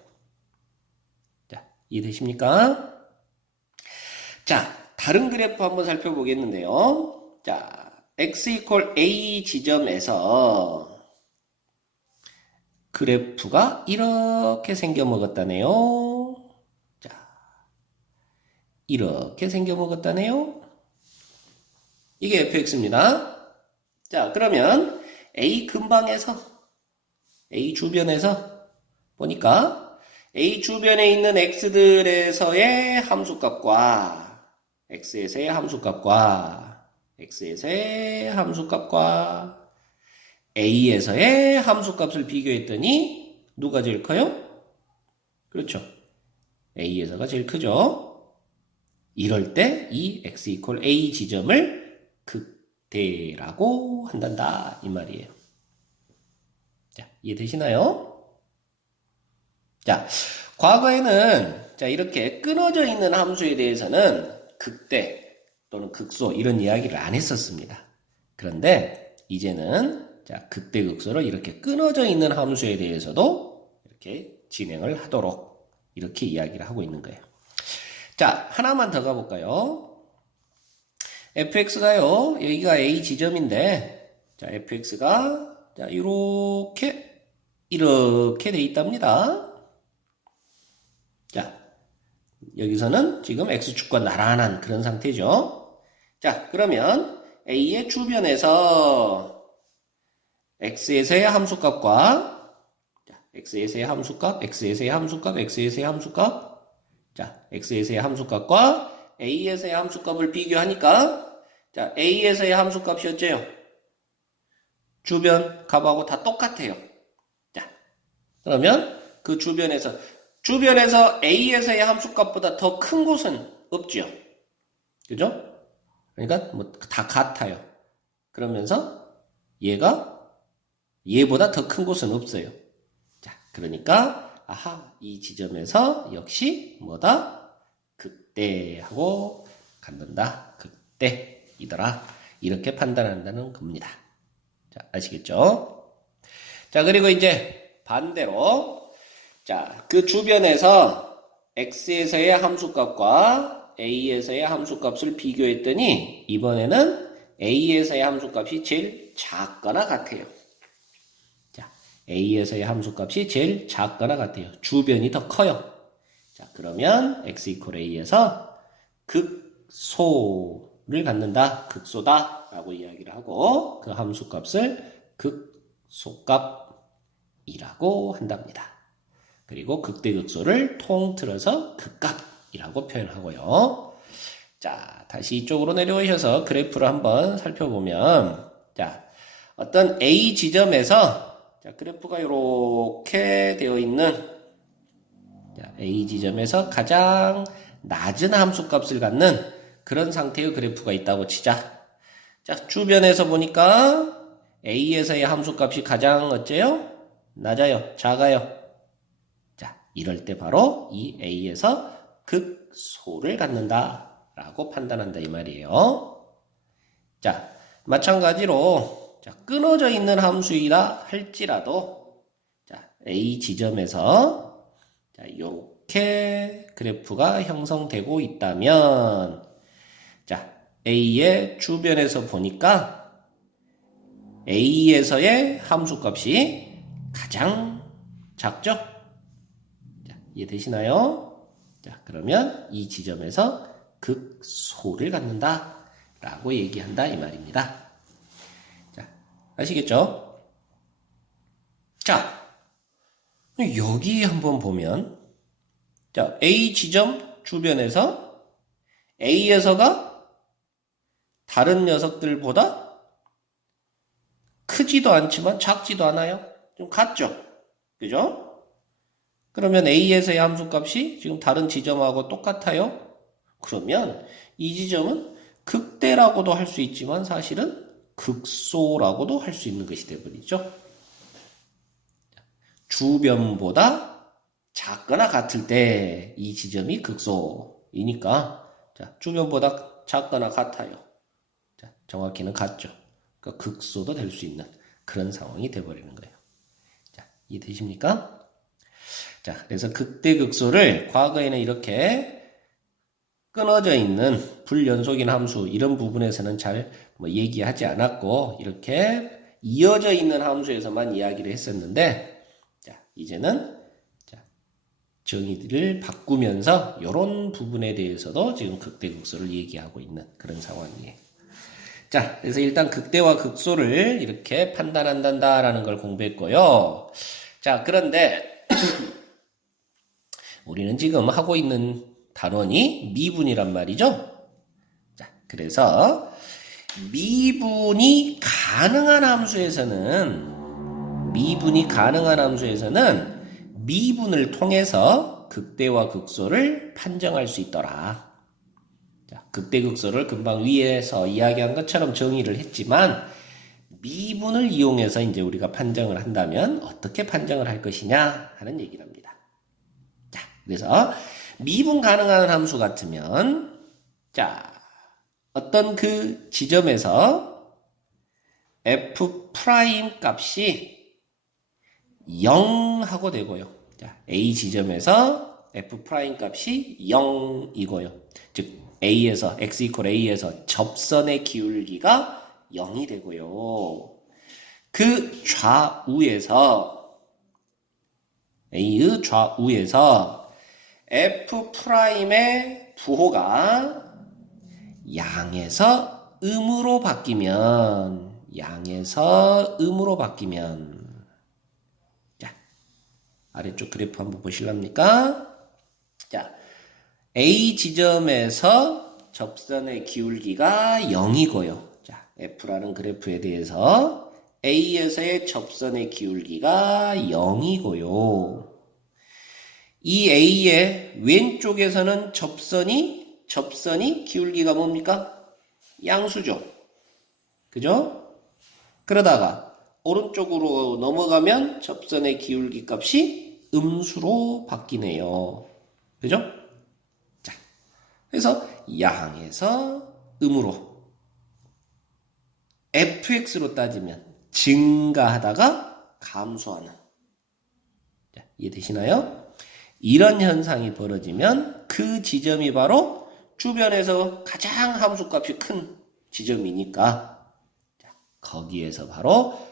자, 이해되십니까? 자, 다른 그래프 한번 살펴보겠는데요. 자, x 이퀄 a 지점에서 그래프가 이렇게 생겨 먹었다네요. 자, 이렇게 생겨 먹었다네요. 이게 fx입니다. 자, 그러면 a 근방에서, a 주변에서 보니까 a 주변에 있는 x들에서의 함수값과 x에서의 함수값과 x에서의 함수값과 a에서의 함수값을 비교했더니 누가 제일 커요? 그렇죠. a에서가 제일 크죠. 이럴 때 이 x 이퀄 a 지점을 극대라고 한단다 이 말이에요. 자, 이해되시나요? 자, 과거에는 자 이렇게 끊어져 있는 함수에 대해서는 극대 또는 극소 이런 이야기를 안 했었습니다. 그런데 이제는 자 극대 극소를 이렇게 끊어져 있는 함수에 대해서도 이렇게 진행을 하도록 이렇게 이야기를 하고 있는 거예요. 자, 하나만 더 가볼까요? fx가요 여기가 a 지점인데 자 fx가 자 이렇게 돼 있답니다. 자, 여기서는 지금 x축과 나란한 그런 상태죠. 자, 그러면 a의 주변에서 x에서의 함수값과 자, x에서의 함수값, x에서의 함수값, x에서의 함수값 자, x에서의 함수값과 a에서의 함수값을 비교하니까 자, a에서의 함수값이 어째요? 주변 값하고 다 똑같아요. 자, 그러면 그 주변에서 A에서의 함수값보다 더 큰 곳은 없죠. 그죠? 그러니까 뭐 다 같아요. 그러면서 얘보다 더 큰 곳은 없어요. 자, 그러니까 아하, 이 지점에서 역시 뭐다? 극대하고 갖는다. 극대이더라. 이렇게 판단한다는 겁니다. 자, 아시겠죠? 자, 그리고 이제 반대로 자, 그 주변에서 x에서의 함수값과 a에서의 함수값을 비교했더니 이번에는 a에서의 함수값이 제일 작거나 같아요. 자, a에서의 함수값이 제일 작거나 같아요. 주변이 더 커요. 자, 그러면 x 이퀄 a에서 극소를 갖는다. 극소다 라고 이야기를 하고 그 함수값을 극소값이라고 한답니다. 그리고 극대극소를 통틀어서 극값이라고 표현하고요. 자, 다시 이쪽으로 내려오셔서 그래프를 한번 살펴보면 자, 어떤 A 지점에서 자, 그래프가 이렇게 되어 있는 자, A 지점에서 가장 낮은 함수값을 갖는 그런 상태의 그래프가 있다고 치자. 자, 주변에서 보니까 A에서의 함수값이 가장 어째요? 낮아요? 작아요? 이럴 때 바로 이 A에서 극소를 갖는다 라고 판단한다 이 말이에요. 자, 마찬가지로 자, 끊어져 있는 함수이다 할지라도 자, A 지점에서 자, 이렇게 그래프가 형성되고 있다면 자, A의 주변에서 보니까 A에서의 함수값이 가장 작죠? 이해되시나요? 자, 그러면 이 지점에서 극소를 갖는다 라고 얘기한다 이 말입니다. 자, 아시겠죠? 자, 여기 한번 보면 자, A 지점 주변에서 A에서가 다른 녀석들보다 크지도 않지만 작지도 않아요. 좀 같죠? 그죠? 그러면 A에서의 함수값이 지금 다른 지점하고 똑같아요? 그러면 이 지점은 극대라고도 할 수 있지만 사실은 극소라고도 할 수 있는 것이 되어버리죠. 주변보다 작거나 같을 때 이 지점이 극소이니까 자, 주변보다 작거나 같아요. 자, 정확히는 같죠. 그러니까 극소도 될 수 있는 그런 상황이 돼버리는 거예요. 자, 이해되십니까? 자, 그래서 극대극소를 과거에는 이렇게 끊어져 있는 불연속인 함수 이런 부분에서는 잘 뭐 얘기하지 않았고 이렇게 이어져 있는 함수에서만 이야기를 했었는데 자, 이제는 자, 정의를 바꾸면서 이런 부분에 대해서도 지금 극대극소를 얘기하고 있는 그런 상황이에요. 자, 그래서 일단 극대와 극소를 이렇게 판단한다라는 걸 공부했고요. 자, 그런데 우리는 지금 하고 있는 단원이 미분이란 말이죠. 자, 그래서 미분이 가능한 함수에서는 미분을 통해서 극대와 극소를 판정할 수 있더라. 자, 극대극소를 금방 위에서 이야기한 것처럼 정의를 했지만 미분을 이용해서 이제 우리가 판정을 한다면 어떻게 판정을 할 것이냐 하는 얘기를 합니다. 자, 그래서 미분 가능한 함수 같으면 자, 어떤 그 지점에서 f 프라임 값이 0하고 되고요. 자, A 지점에서 f 프라임 값이 0이고요. 즉 A에서 x 이퀄 A에서 접선의 기울기가 0이 되고요. 그 좌우에서 A의 좌우에서 f 프라임의 부호가 양에서 음으로 바뀌면 자, 아래쪽 그래프 한번 보실랍니까? 자, A 지점에서 접선의 기울기가 0이고요. 자, F라는 그래프에 대해서 A에서의 접선의 기울기가 0이고요. 이 A의 왼쪽에서는 접선이 기울기가 뭡니까? 양수죠. 그죠? 그러다가 오른쪽으로 넘어가면 접선의 기울기 값이 음수로 바뀌네요. 그죠? 자, 그래서 양에서 음으로 fx로 따지면 증가하다가 감소하는. 자, 이해되시나요? 이런 현상이 벌어지면 그 지점이 바로 주변에서 가장 함수값이 큰 지점이니까 자, 거기에서 바로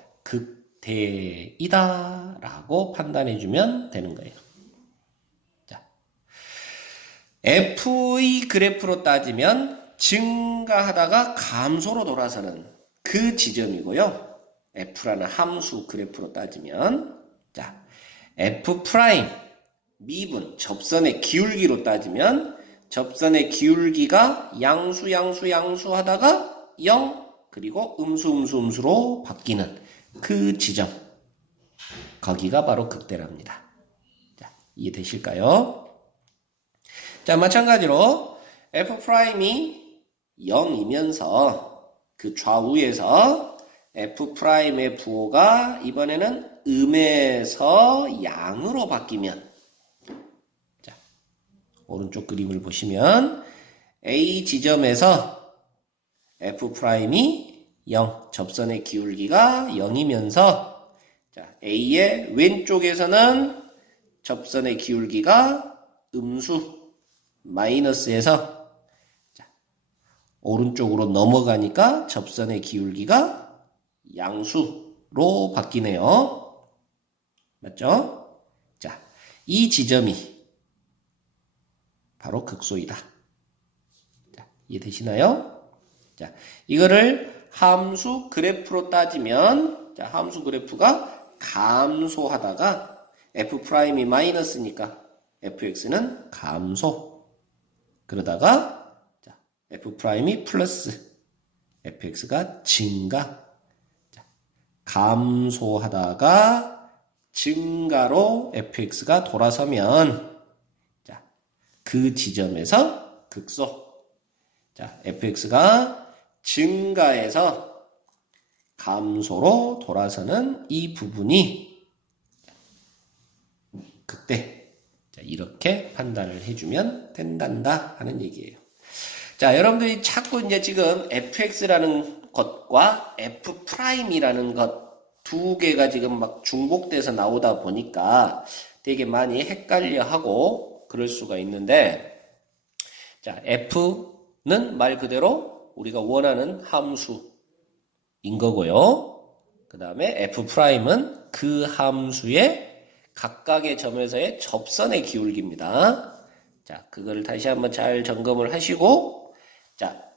극대이다 라고 판단해주면 되는 거예요. 자, F의 그래프로 따지면 증가하다가 감소로 돌아서는 그 지점이고요. F라는 함수 그래프로 따지면 자, F 프라임 미분 접선의 기울기로 따지면 접선의 기울기가 양수 하다가 0 그리고 음수로 바뀌는 그 지점 거기가 바로 극대랍니다. 자, 이해되실까요? 자, 마찬가지로 F'이 0이면서 그 좌우에서 F'의 부호가 이번에는 음에서 양으로 바뀌면 자, 오른쪽 그림을 보시면 A 지점에서 F'이 0, 접선의 기울기가 0이면서 자, A의 왼쪽에서는 접선의 기울기가 음수 마이너스에서 자, 오른쪽으로 넘어가니까 접선의 기울기가 양수로 바뀌네요. 맞죠? 자, 이 지점이 바로 극소이다. 자, 이해되시나요? 자, 이거를 함수 그래프로 따지면 자, 함수 그래프가 감소하다가 F'이 마이너스니까 fx는 감소. 그러다가 자, F'이 플러스 fx가 증가. 자, 감소하다가 증가로 fx가 돌아서면 자, 그 지점에서 극소. 자, fx가 증가해서 감소로 돌아서는 이 부분이 극대. 자, 이렇게 판단을 해주면 된단다 하는 얘기예요. 자, 여러분들이 자꾸 이제 지금 fx라는 것과 f'이라는 것 두 개가 지금 막 중복돼서 나오다 보니까 되게 많이 헷갈려 하고 그럴 수가 있는데, 자, f는 말 그대로 우리가 원하는 함수인 거고요. 그 다음에 f'은 그 함수의 각각의 점에서의 접선의 기울기입니다. 자, 그거를 다시 한번 잘 점검을 하시고, 자,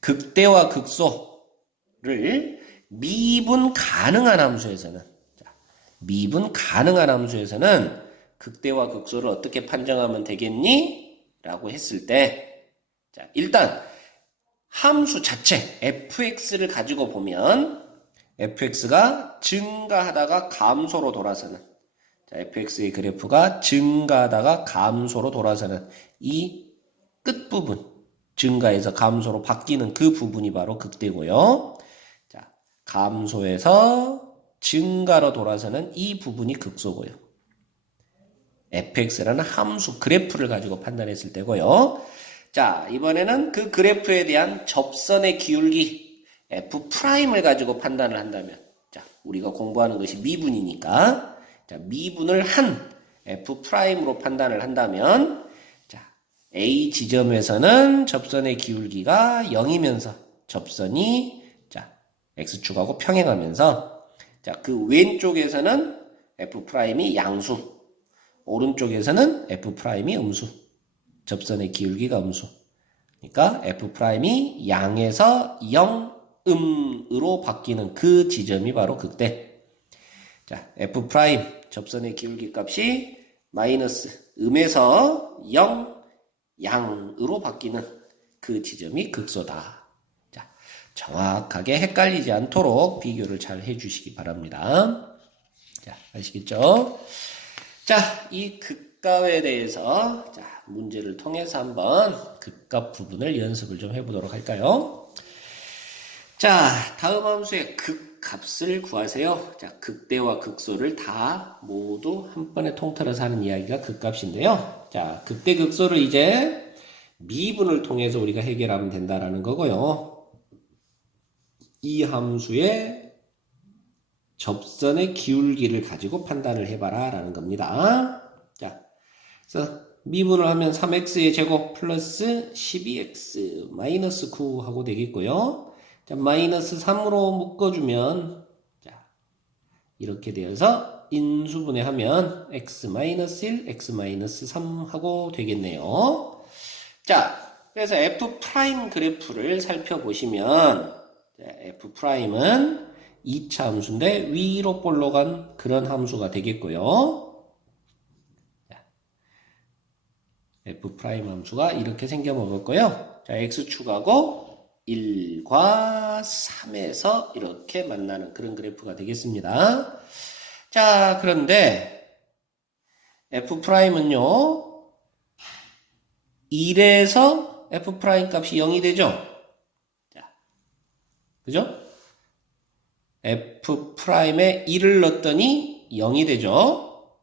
극대와 극소를 미분 가능한 함수에서는, 자, 미분 가능한 함수에서는 극대와 극소를 어떻게 판정하면 되겠니? 라고 했을 때, 자, 일단 함수 자체 fx를 가지고 보면 fx가 증가하다가 감소로 돌아서는, 자, fx의 그래프가 증가하다가 감소로 돌아서는 이 끝부분, 증가해서 감소로 바뀌는 그 부분이 바로 극대고요. 자, 감소해서 증가로 돌아서는 이 부분이 극소고요. fx라는 함수 그래프를 가지고 판단했을 때고요. 자, 이번에는 그 그래프에 대한 접선의 기울기 f'을 가지고 판단을 한다면, 자, 우리가 공부하는 것이 미분이니까, 자, 미분을 한 f'으로 판단을 한다면, 자, A 지점에서는 접선의 기울기가 0이면서 접선이, 자, x축하고 평행하면서, 자, 그 왼쪽에서는 f'이 양수, 오른쪽에서는 f'이 음수, 접선의 기울기가 음수. 그러니까 f'이 양에서 0음으로 바뀌는 그 지점이 바로 극대. 자, f' 접선의 기울기 값이 마이너스 음에서 0 양으로 바뀌는 그 지점이 극소다. 자, 정확하게 헷갈리지 않도록 비교를 잘 해주시기 바랍니다. 자, 아시겠죠? 자, 이 극값에 대해서, 자, 문제를 통해서 한번 극값 부분을 연습을 좀 해보도록 할까요? 자, 다음 함수의 극값을 구하세요. 자, 극대와 극소를 다 모두 한 번에 통틀어서 하는 이야기가 극값인데요. 자, 극대 극소를 이제 미분을 통해서 우리가 해결하면 된다라는 거고요. 이 함수의 접선의 기울기를 가지고 판단을 해봐라 라는 겁니다. 자, 그래서 미분을 하면 3x의 제곱 플러스 12x 마이너스 9 하고 되겠고요. 자, 마이너스 3으로 묶어주면, 자, 이렇게 되어서 인수분해 하면 x 마이너스 1, x 마이너스 3 하고 되겠네요. 자, 그래서 f' 그래프를 살펴보시면, 자, f'은 2차 함수인데 위로 볼록한 그런 함수가 되겠고요. f' 함수가 이렇게 생겨 먹었고요. 자, x축하고 1과 3에서 이렇게 만나는 그런 그래프가 되겠습니다. 자, 그런데 f'은요 1에서 f' 값이 0이 되죠. 자, 그죠? f'에 1을 넣었더니 0이 되죠.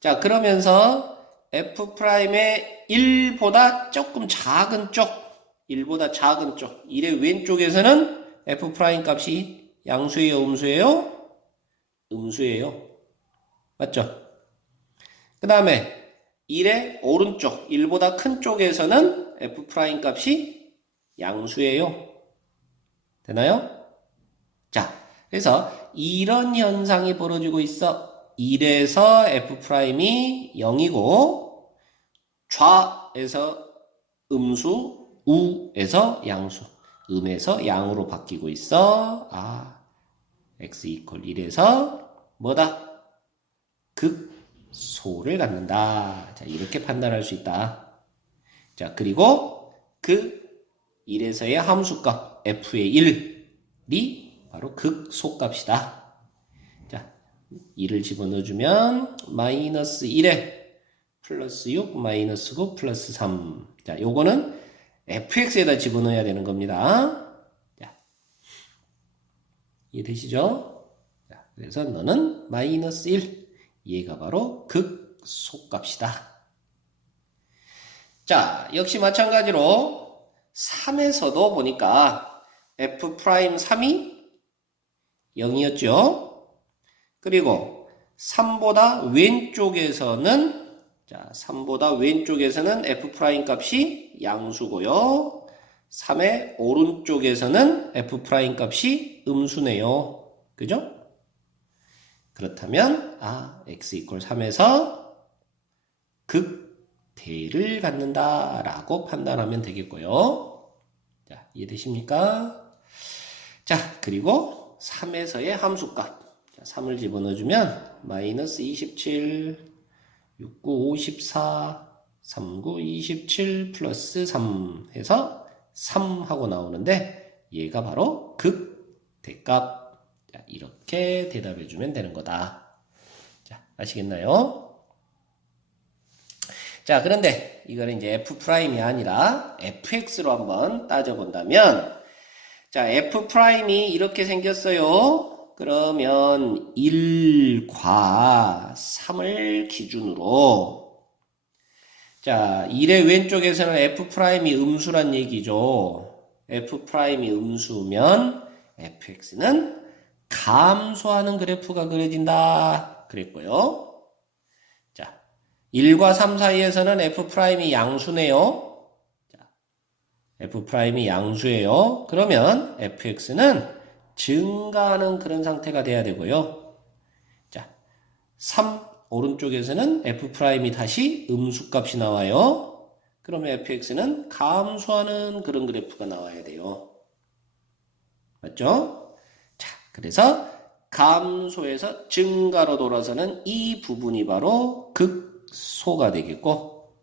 자, 그러면서 f'의 1보다 조금 작은 쪽, 1보다 작은 쪽, 1의 왼쪽에서는 f' 값이 양수예요, 음수예요? 음수예요. 맞죠? 그 다음에 1의 오른쪽, 1보다 큰 쪽에서는 f' 값이 양수예요. 되나요? 자, 그래서 이런 현상이 벌어지고 있어. 1에서 f'이 0이고 좌에서 음수, 우에서 양수, 음에서 양으로 바뀌고 있어. 아, x 이퀄 1에서 뭐다? 극소를 갖는다. 자, 이렇게 판단할 수 있다. 자, 그리고 그 1에서의 함수값 f의 1이 바로 극소값이다. 자, 2를 집어넣어주면 마이너스 1에 플러스 6, 마이너스 9, 플러스 3. 자, 요거는 fx에다 집어넣어야 되는 겁니다. 자, 이해되시죠? 자, 그래서 너는 마이너스 1. 얘가 바로 극소값이다. 자, 역시 마찬가지로 3에서도 보니까 F'3이 0이었죠. 그리고 3보다 왼쪽에서는 자, 3보다 왼쪽에서는 F' 값이 양수고요. 3의 오른쪽에서는 F' 값이 음수네요. 그죠? 그렇다면 x 3에서 극대를 갖는다 라고 판단하면 되겠고요. 자, 이해되십니까? 자, 그리고 3에서의 함수값. 자, 3을 집어넣어주면 마이너스 27, 69, 54, 39, 27 플러스 3 해서 3 하고 나오는데 얘가 바로 극대값. 자, 이렇게 대답해주면 되는 거다. 자, 아시겠나요? 자, 그런데 이거는 이제 F'이 아니라 fx로 한번 따져본다면 자, F'이 이렇게 생겼어요. 그러면 1과 3을 기준으로 자, 1의 왼쪽에서는 F'이 음수란 얘기죠. F'이 음수면 fx는 감소하는 그래프가 그려진다 그랬고요. 자, 1과 3 사이에서는 F'이 양수네요. 자, F'이 양수예요. 그러면 fx는 증가하는 그런 상태가 돼야 되고요. 자, 3 오른쪽에서는 F'이 다시 음수값이 나와요. 그러면 fx는 감소하는 그런 그래프가 나와야 돼요. 맞죠? 자, 그래서 감소에서 증가로 돌아서는 이 부분이 바로 극소가 되겠고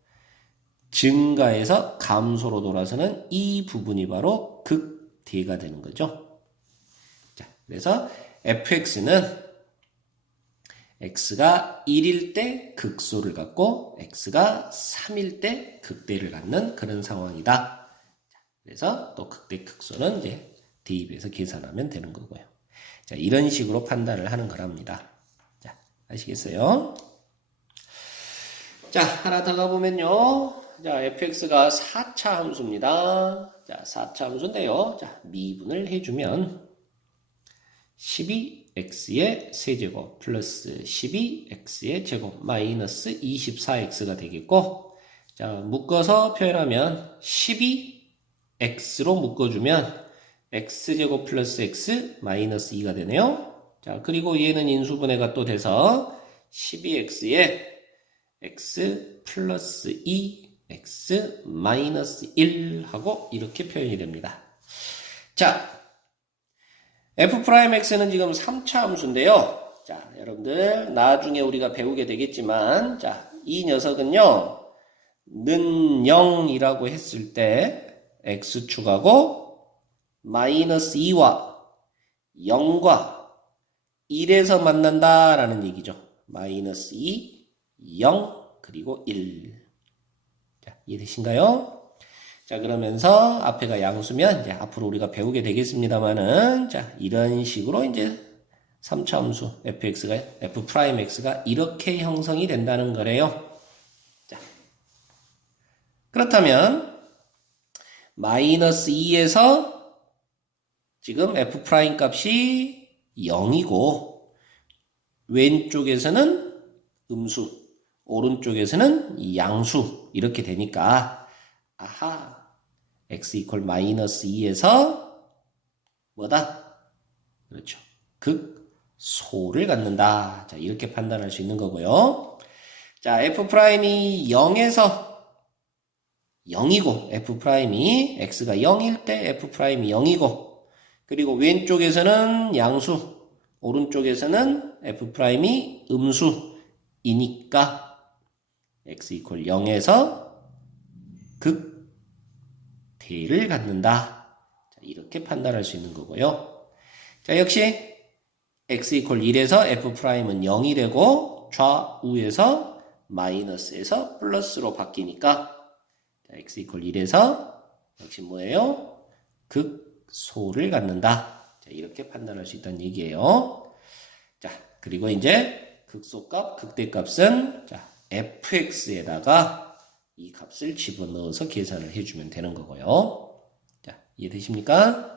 증가에서 감소로 돌아서는 이 부분이 바로 극대가 되는 거죠. 자, 그래서 fx는 x가 1일 때 극소를 갖고 x가 3일 때 극대를 갖는 그런 상황이다. 그래서 또 극대 극소는 이제 대입해서 계산하면 되는 거고요. 자, 이런 식으로 판단을 하는 거랍니다. 자, 아시겠어요? 자, 하나 더 가보면요. 자, fx가 4차 함수입니다. 자, 4차 함수인데요. 자, 미분을 해주면 12x의 세제곱 플러스 12x의 제곱 마이너스 24x가 되겠고 자, 묶어서 표현하면 12x로 묶어주면 x제곱 플러스 x 마이너스 2가 되네요. 자, 그리고 얘는 인수분해가 또 돼서 12x에 x 플러스 2 x 마이너스 1 하고 이렇게 표현이 됩니다. 자, f'x는 지금 3차 함수인데요. 자, 여러분들 나중에 우리가 배우게 되겠지만 자, 이 녀석은요. 는 0이라고 했을 때 x축하고 마이너스 2와 0과 1에서 만난다라는 얘기죠. 마이너스 2, 0, 그리고 1. 자, 이해되신가요? 자, 그러면서 앞에가 양수면 이제 앞으로 우리가 배우게 되겠습니다만은 자, 이런 식으로 이제 3차 함수 f'x가 이렇게 형성이 된다는 거래요. 자, 그렇다면 마이너스 2에서 지금 f' 값이 0이고 왼쪽에서는 음수, 오른쪽에서는 양수 이렇게 되니까 아하, x 이퀄 마이너스 2에서 뭐다? 그렇죠. 극소를 갖는다. 자, 이렇게 판단할 수 있는 거고요. 자, f'이 0에서 0이고 f'이 x가 0일 때 f'이 0이고 그리고 왼쪽에서는 양수, 오른쪽에서는 f'이 음수이니까 x 이퀄 0에서 극대를 갖는다. 자, 이렇게 판단할 수 있는 거고요. 자, 역시 x 이퀄 1에서 f'은 0이 되고 좌우에서 마이너스에서 플러스로 바뀌니까 자, x 이퀄 1에서 역시 뭐예요? 극소를 갖는다. 자, 이렇게 판단할 수 있다는 얘기예요. 자, 그리고 이제 극소값, 극대값은 자, fx에다가 이 값을 집어넣어서 계산을 해주면 되는 거고요. 이해되십니까?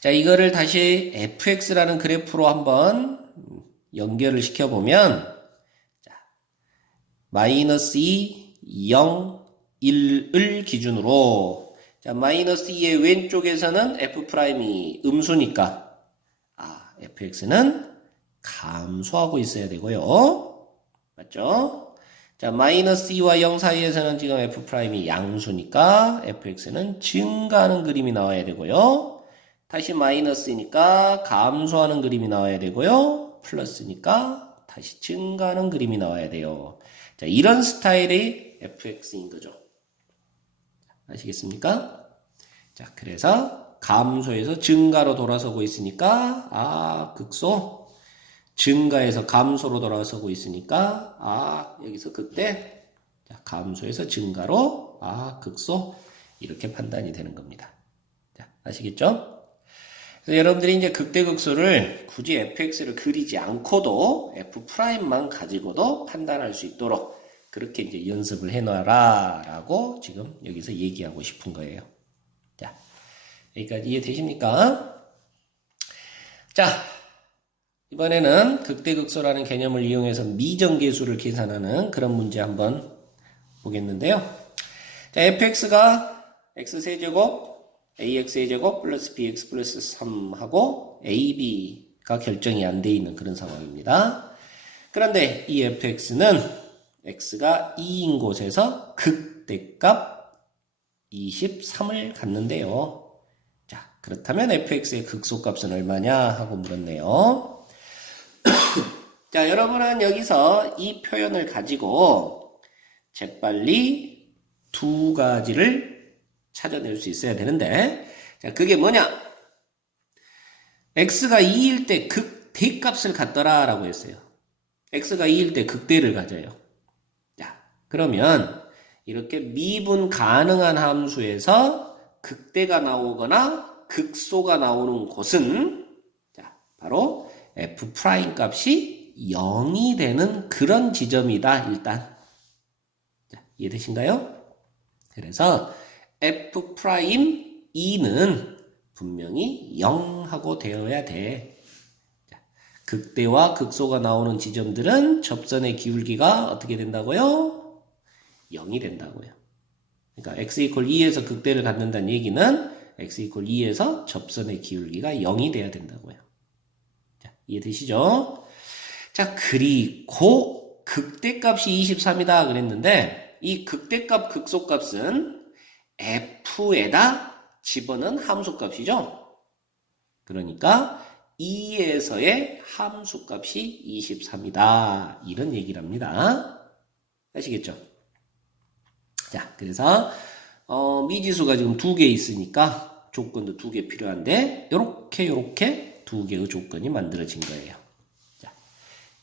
자, 이거를 다시 fx라는 그래프로 한번 연결을 시켜보면, 자, 마이너스 2, 0, 1을 기준으로, 자, 마이너스 2의 왼쪽에서는 f'이 음수니까, fx는 감소하고 있어야 되고요. 맞죠? 자, 마이너스 2와 0 사이에서는 지금 f'이 양수니까, fx는 증가하는 그림이 나와야 되고요. 다시 마이너스니까 감소하는 그림이 나와야 되고요. 플러스니까 다시 증가하는 그림이 나와야 돼요. 자, 이런 스타일의 fx인 거죠. 아시겠습니까? 자, 그래서 감소에서 증가로 돌아서고 있으니까 극소, 증가에서 감소로 돌아서고 있으니까 여기서 그때 자, 감소에서 증가로 극소 이렇게 판단이 되는 겁니다. 자, 아시겠죠? 그래서 여러분들이 이제 극대극소를 굳이 fx를 그리지 않고도 f'만 가지고도 판단할 수 있도록 그렇게 이제 연습을 해놔라 라고 지금 여기서 얘기하고 싶은 거예요. 자, 여기까지 이해되십니까? 자, 이번에는 극대극소라는 개념을 이용해서 미정계수를 계산하는 그런 문제 한번 보겠는데요. 자, fx가 x세제곱 ax제곱 플러스 bx 플러스 3하고 ab가 결정이 안 돼 있는 그런 상황입니다. 그런데 이 fx는 x가 2인 곳에서 극대값 23을 갖는데요. 자, 그렇다면 fx의 극소값은 얼마냐 하고 물었네요. 자, 여러분은 여기서 이 표현을 가지고 재빨리 두 가지를 찾아낼 수 있어야 되는데, 자, 그게 뭐냐? x가 2일 때 극대값을 갖더라 라고 했어요. x가 2일 때 극대를 가져요. 자, 그러면 이렇게 미분 가능한 함수에서 극대가 나오거나 극소가 나오는 곳은 자, 바로 f' 값이 0이 되는 그런 지점이다, 일단. 자, 이해되신가요? 그래서 f'E는 분명히 0하고 되어야 돼. 자, 극대와 극소가 나오는 지점들은 접선의 기울기가 어떻게 된다고요? 0이 된다고요. 그러니까 x = 2에서 극대를 갖는다는 얘기는 x = 2에서 접선의 기울기가 0이 돼야 된다고요. 자, 이해되시죠? 자, 그리고 극대값이 23이다 그랬는데 이 극대값 극소값은 f에다 집어넣은 함수값이죠. 그러니까 2에서의 함수값이 23이다. 이런 얘기를 합니다. 아시겠죠? 자, 그래서 미지수가 지금 2개 있으니까 조건도 2개 필요한데 요렇게 2개의 조건이 만들어진 거예요. 자,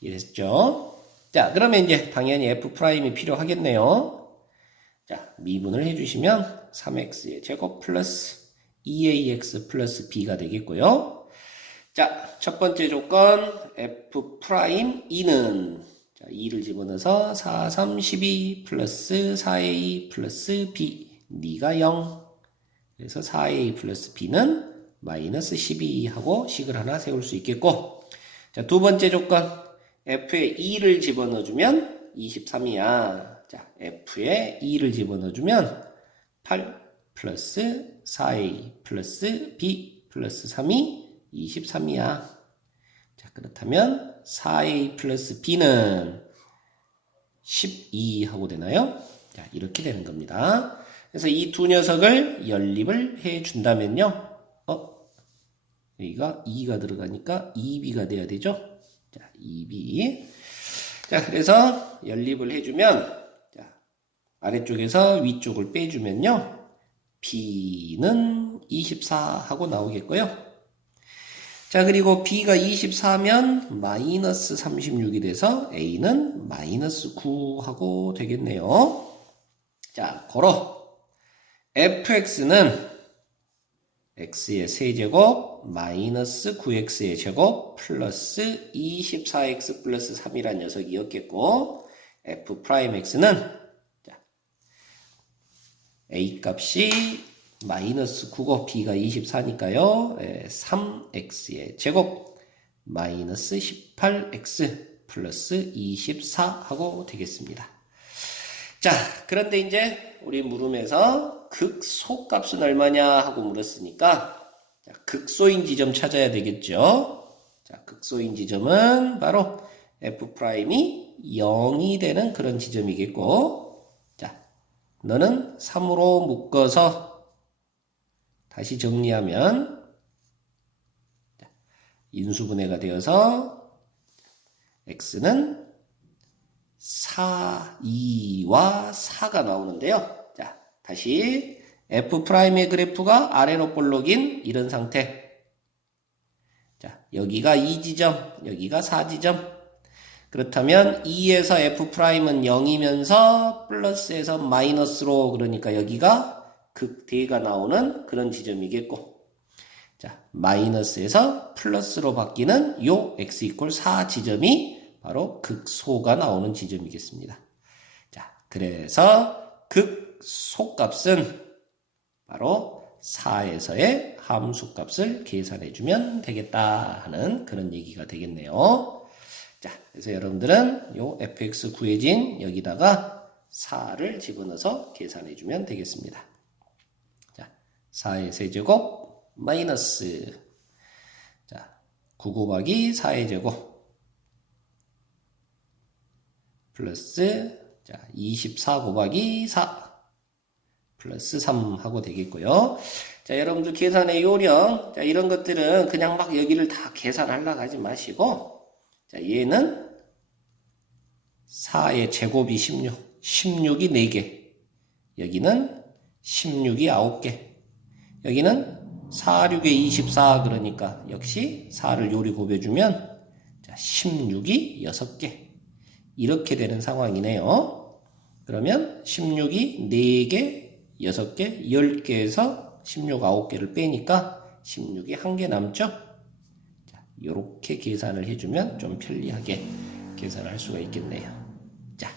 이해됐죠? 자, 그러면 이제 당연히 f'이 필요하겠네요. 자, 미분을 해주시면 3x의 제곱 플러스 2ax 플러스 b가 되겠고요. 자, 첫 번째 조건 f'E는 자, 2를 집어넣어서 4, 3, 12 플러스 4a 플러스 b B가 0 그래서 4a 플러스 b는 마이너스 12 하고 식을 하나 세울 수 있겠고 자, 두 번째 조건 f에 2를 집어넣어주면 23이야. 자, f에 2를 집어넣어주면 8 플러스 4a 플러스 b 플러스 3이 23이야. 자, 그렇다면 4a 플러스 b는 12 하고 되나요? 자, 이렇게 되는 겁니다. 그래서 이 두 녀석을 연립을 해 준다면요. 여기가 2가 들어가니까 2b가 돼야 되죠? 자, 2b. 자, 그래서 연립을 해주면 자, 아래쪽에서 위쪽을 빼주면요. b는 24 하고 나오겠고요. 자, 그리고 b가 24면 마이너스 36이 돼서 a는 마이너스 9 하고 되겠네요. 자, 고로 fx는 x의 세제곱 마이너스 9x의 제곱 플러스 24x 플러스 3이란 녀석이었겠고 f'x는 자, a 값이 마이너스 9고 b가 24니까요. 3x의 제곱 마이너스 18x 플러스 24 하고 되겠습니다. 자, 그런데 이제 우리 물음에서 극소값은 얼마냐 하고 물었으니까 자, 극소인 지점 찾아야 되겠죠. 자, 극소인 지점은 바로 f'이 0이 되는 그런 지점이겠고, 자, 너는 3으로 묶어서 다시 정리하면 인수분해가 되어서 x는 4, 2와 4가 나오는데요. 자, 다시 f'의 그래프가 아래로 볼록인 이런 상태. 자, 여기가 2지점, 여기가 4지점. 그렇다면 2에서 f'은 0이면서 플러스에서 마이너스로, 그러니까 여기가 극대가 나오는 그런 지점이겠고, 자, 마이너스에서 플러스로 바뀌는 요 x 이퀄 4 지점이 바로 극소가 나오는 지점이겠습니다. 자, 그래서 극소값은 바로 4에서의 함수값을 계산해주면 되겠다 하는 그런 얘기가 되겠네요. 자, 그래서 여러분들은 요 fx 구해진 여기다가 4를 집어넣어서 계산해주면 되겠습니다. 자, 4의 세제곱 마이너스, 자, 9 곱하기 4의 제곱 플러스, 자, 24 곱하기 4 플러스 3 하고 되겠고요. 자, 여러분들 계산의 요령, 자, 이런 것들은 그냥 막 여기를 다 계산하려고 하지 마시고, 자, 얘는 4의 제곱이 16, 16이 4개, 여기는 16이 9개, 여기는 4, 6에 24, 그러니까 역시 4를 요리 곱해주면 자, 16이 6개, 이렇게 되는 상황이네요. 그러면 16이 4개, 6개, 10개에서 16, 9개를 빼니까 16이 1개 남죠? 자, 요렇게 계산을 해주면 좀 편리하게 계산할 수가 있겠네요. 자,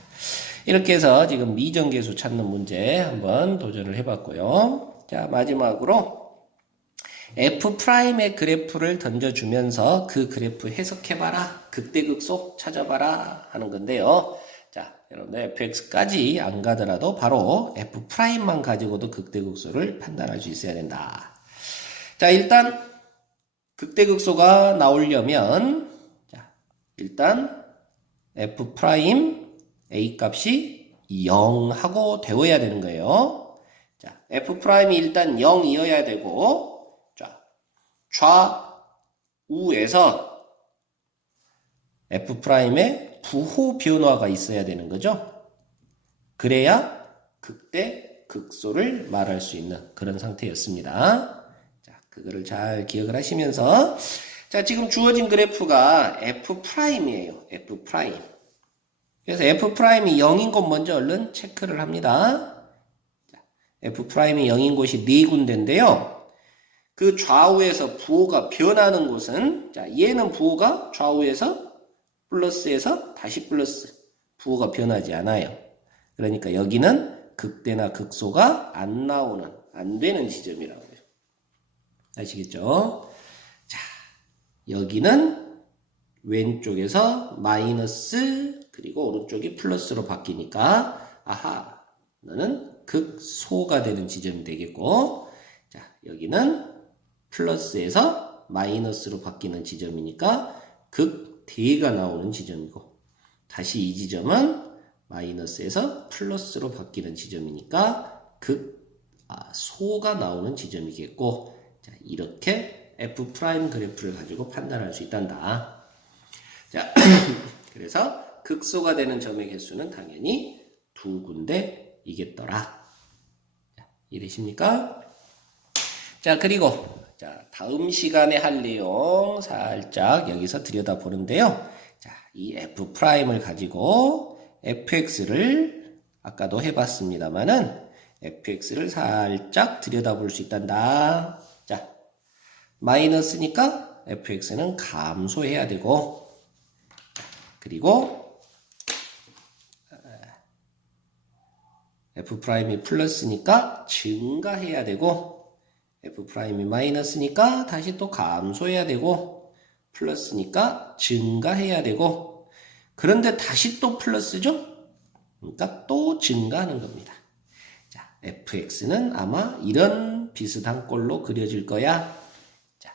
이렇게 해서 지금 미정계수 찾는 문제 한번 도전을 해봤고요. 자, 마지막으로 f'의 그래프를 던져주면서 그 그래프 해석해봐라, 극대극소 찾아봐라 하는 건데요. 자, 여러분들 fx까지 안 가더라도 바로 f'만 가지고도 극대극소를 판단할 수 있어야 된다. 자, 일단 극대극소가 나오려면, 자, 일단 f' a 값이 0하고 되어야 되는 거예요. 자, f'이 일단 0이어야 되고, 자, 좌우에서 f'의 부호 변화가 있어야 되는 거죠. 그래야 극대 극소를 말할 수 있는 그런 상태였습니다. 자, 그거를 잘 기억을 하시면서, 자, 지금 주어진 그래프가 f'이에요. f'. 그래서 f'이 0인 곳 먼저 얼른 체크를 합니다. 자, f'이 0인 곳이 4군데인데요. 그 좌우에서 부호가 변하는 곳은, 자, 얘는 부호가 좌우에서 플러스에서 다시 플러스, 부호가 변하지 않아요. 그러니까 여기는 극대나 극소가 안 나오는, 안 되는 지점이라고 해요. 아시겠죠? 자, 여기는 왼쪽에서 마이너스, 그리고 오른쪽이 플러스로 바뀌니까, 아하, 너는 극소가 되는 지점이 되겠고, 자, 여기는 플러스에서 마이너스로 바뀌는 지점이니까 극대가 나오는 지점이고, 다시 이 지점은 마이너스에서 플러스로 바뀌는 지점이니까 소가 나오는 지점이겠고, 자, 이렇게 f' 그래프를 가지고 판단할 수 있단다. 자, 그래서 극소가 되는 점의 개수는 당연히 2군데이겠더라. 자, 이해되십니까? 자, 그리고 자, 다음 시간에 할 내용 살짝 여기서 들여다보는데요. 자, 이 f'을 가지고 fx를 아까도 해봤습니다만은 fx를 살짝 들여다볼 수 있단다. 자, 마이너스니까 fx는 감소해야 되고, 그리고 F'이 플러스니까 증가해야 되고, F'이 마이너스니까 다시 또 감소해야 되고, 플러스니까 증가해야 되고, 그런데 다시 또 플러스죠? 그러니까 또 증가하는 겁니다. 자, fx는 아마 이런 비슷한 꼴로 그려질 거야. 자,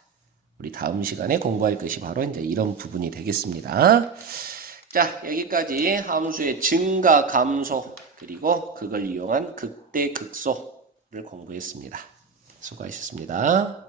우리 다음 시간에 공부할 것이 바로 이제 이런 부분이 되겠습니다. 자, 여기까지 함수의 증가, 감소, 그리고 그걸 이용한 극대, 극소를 공부했습니다. 수고하셨습니다.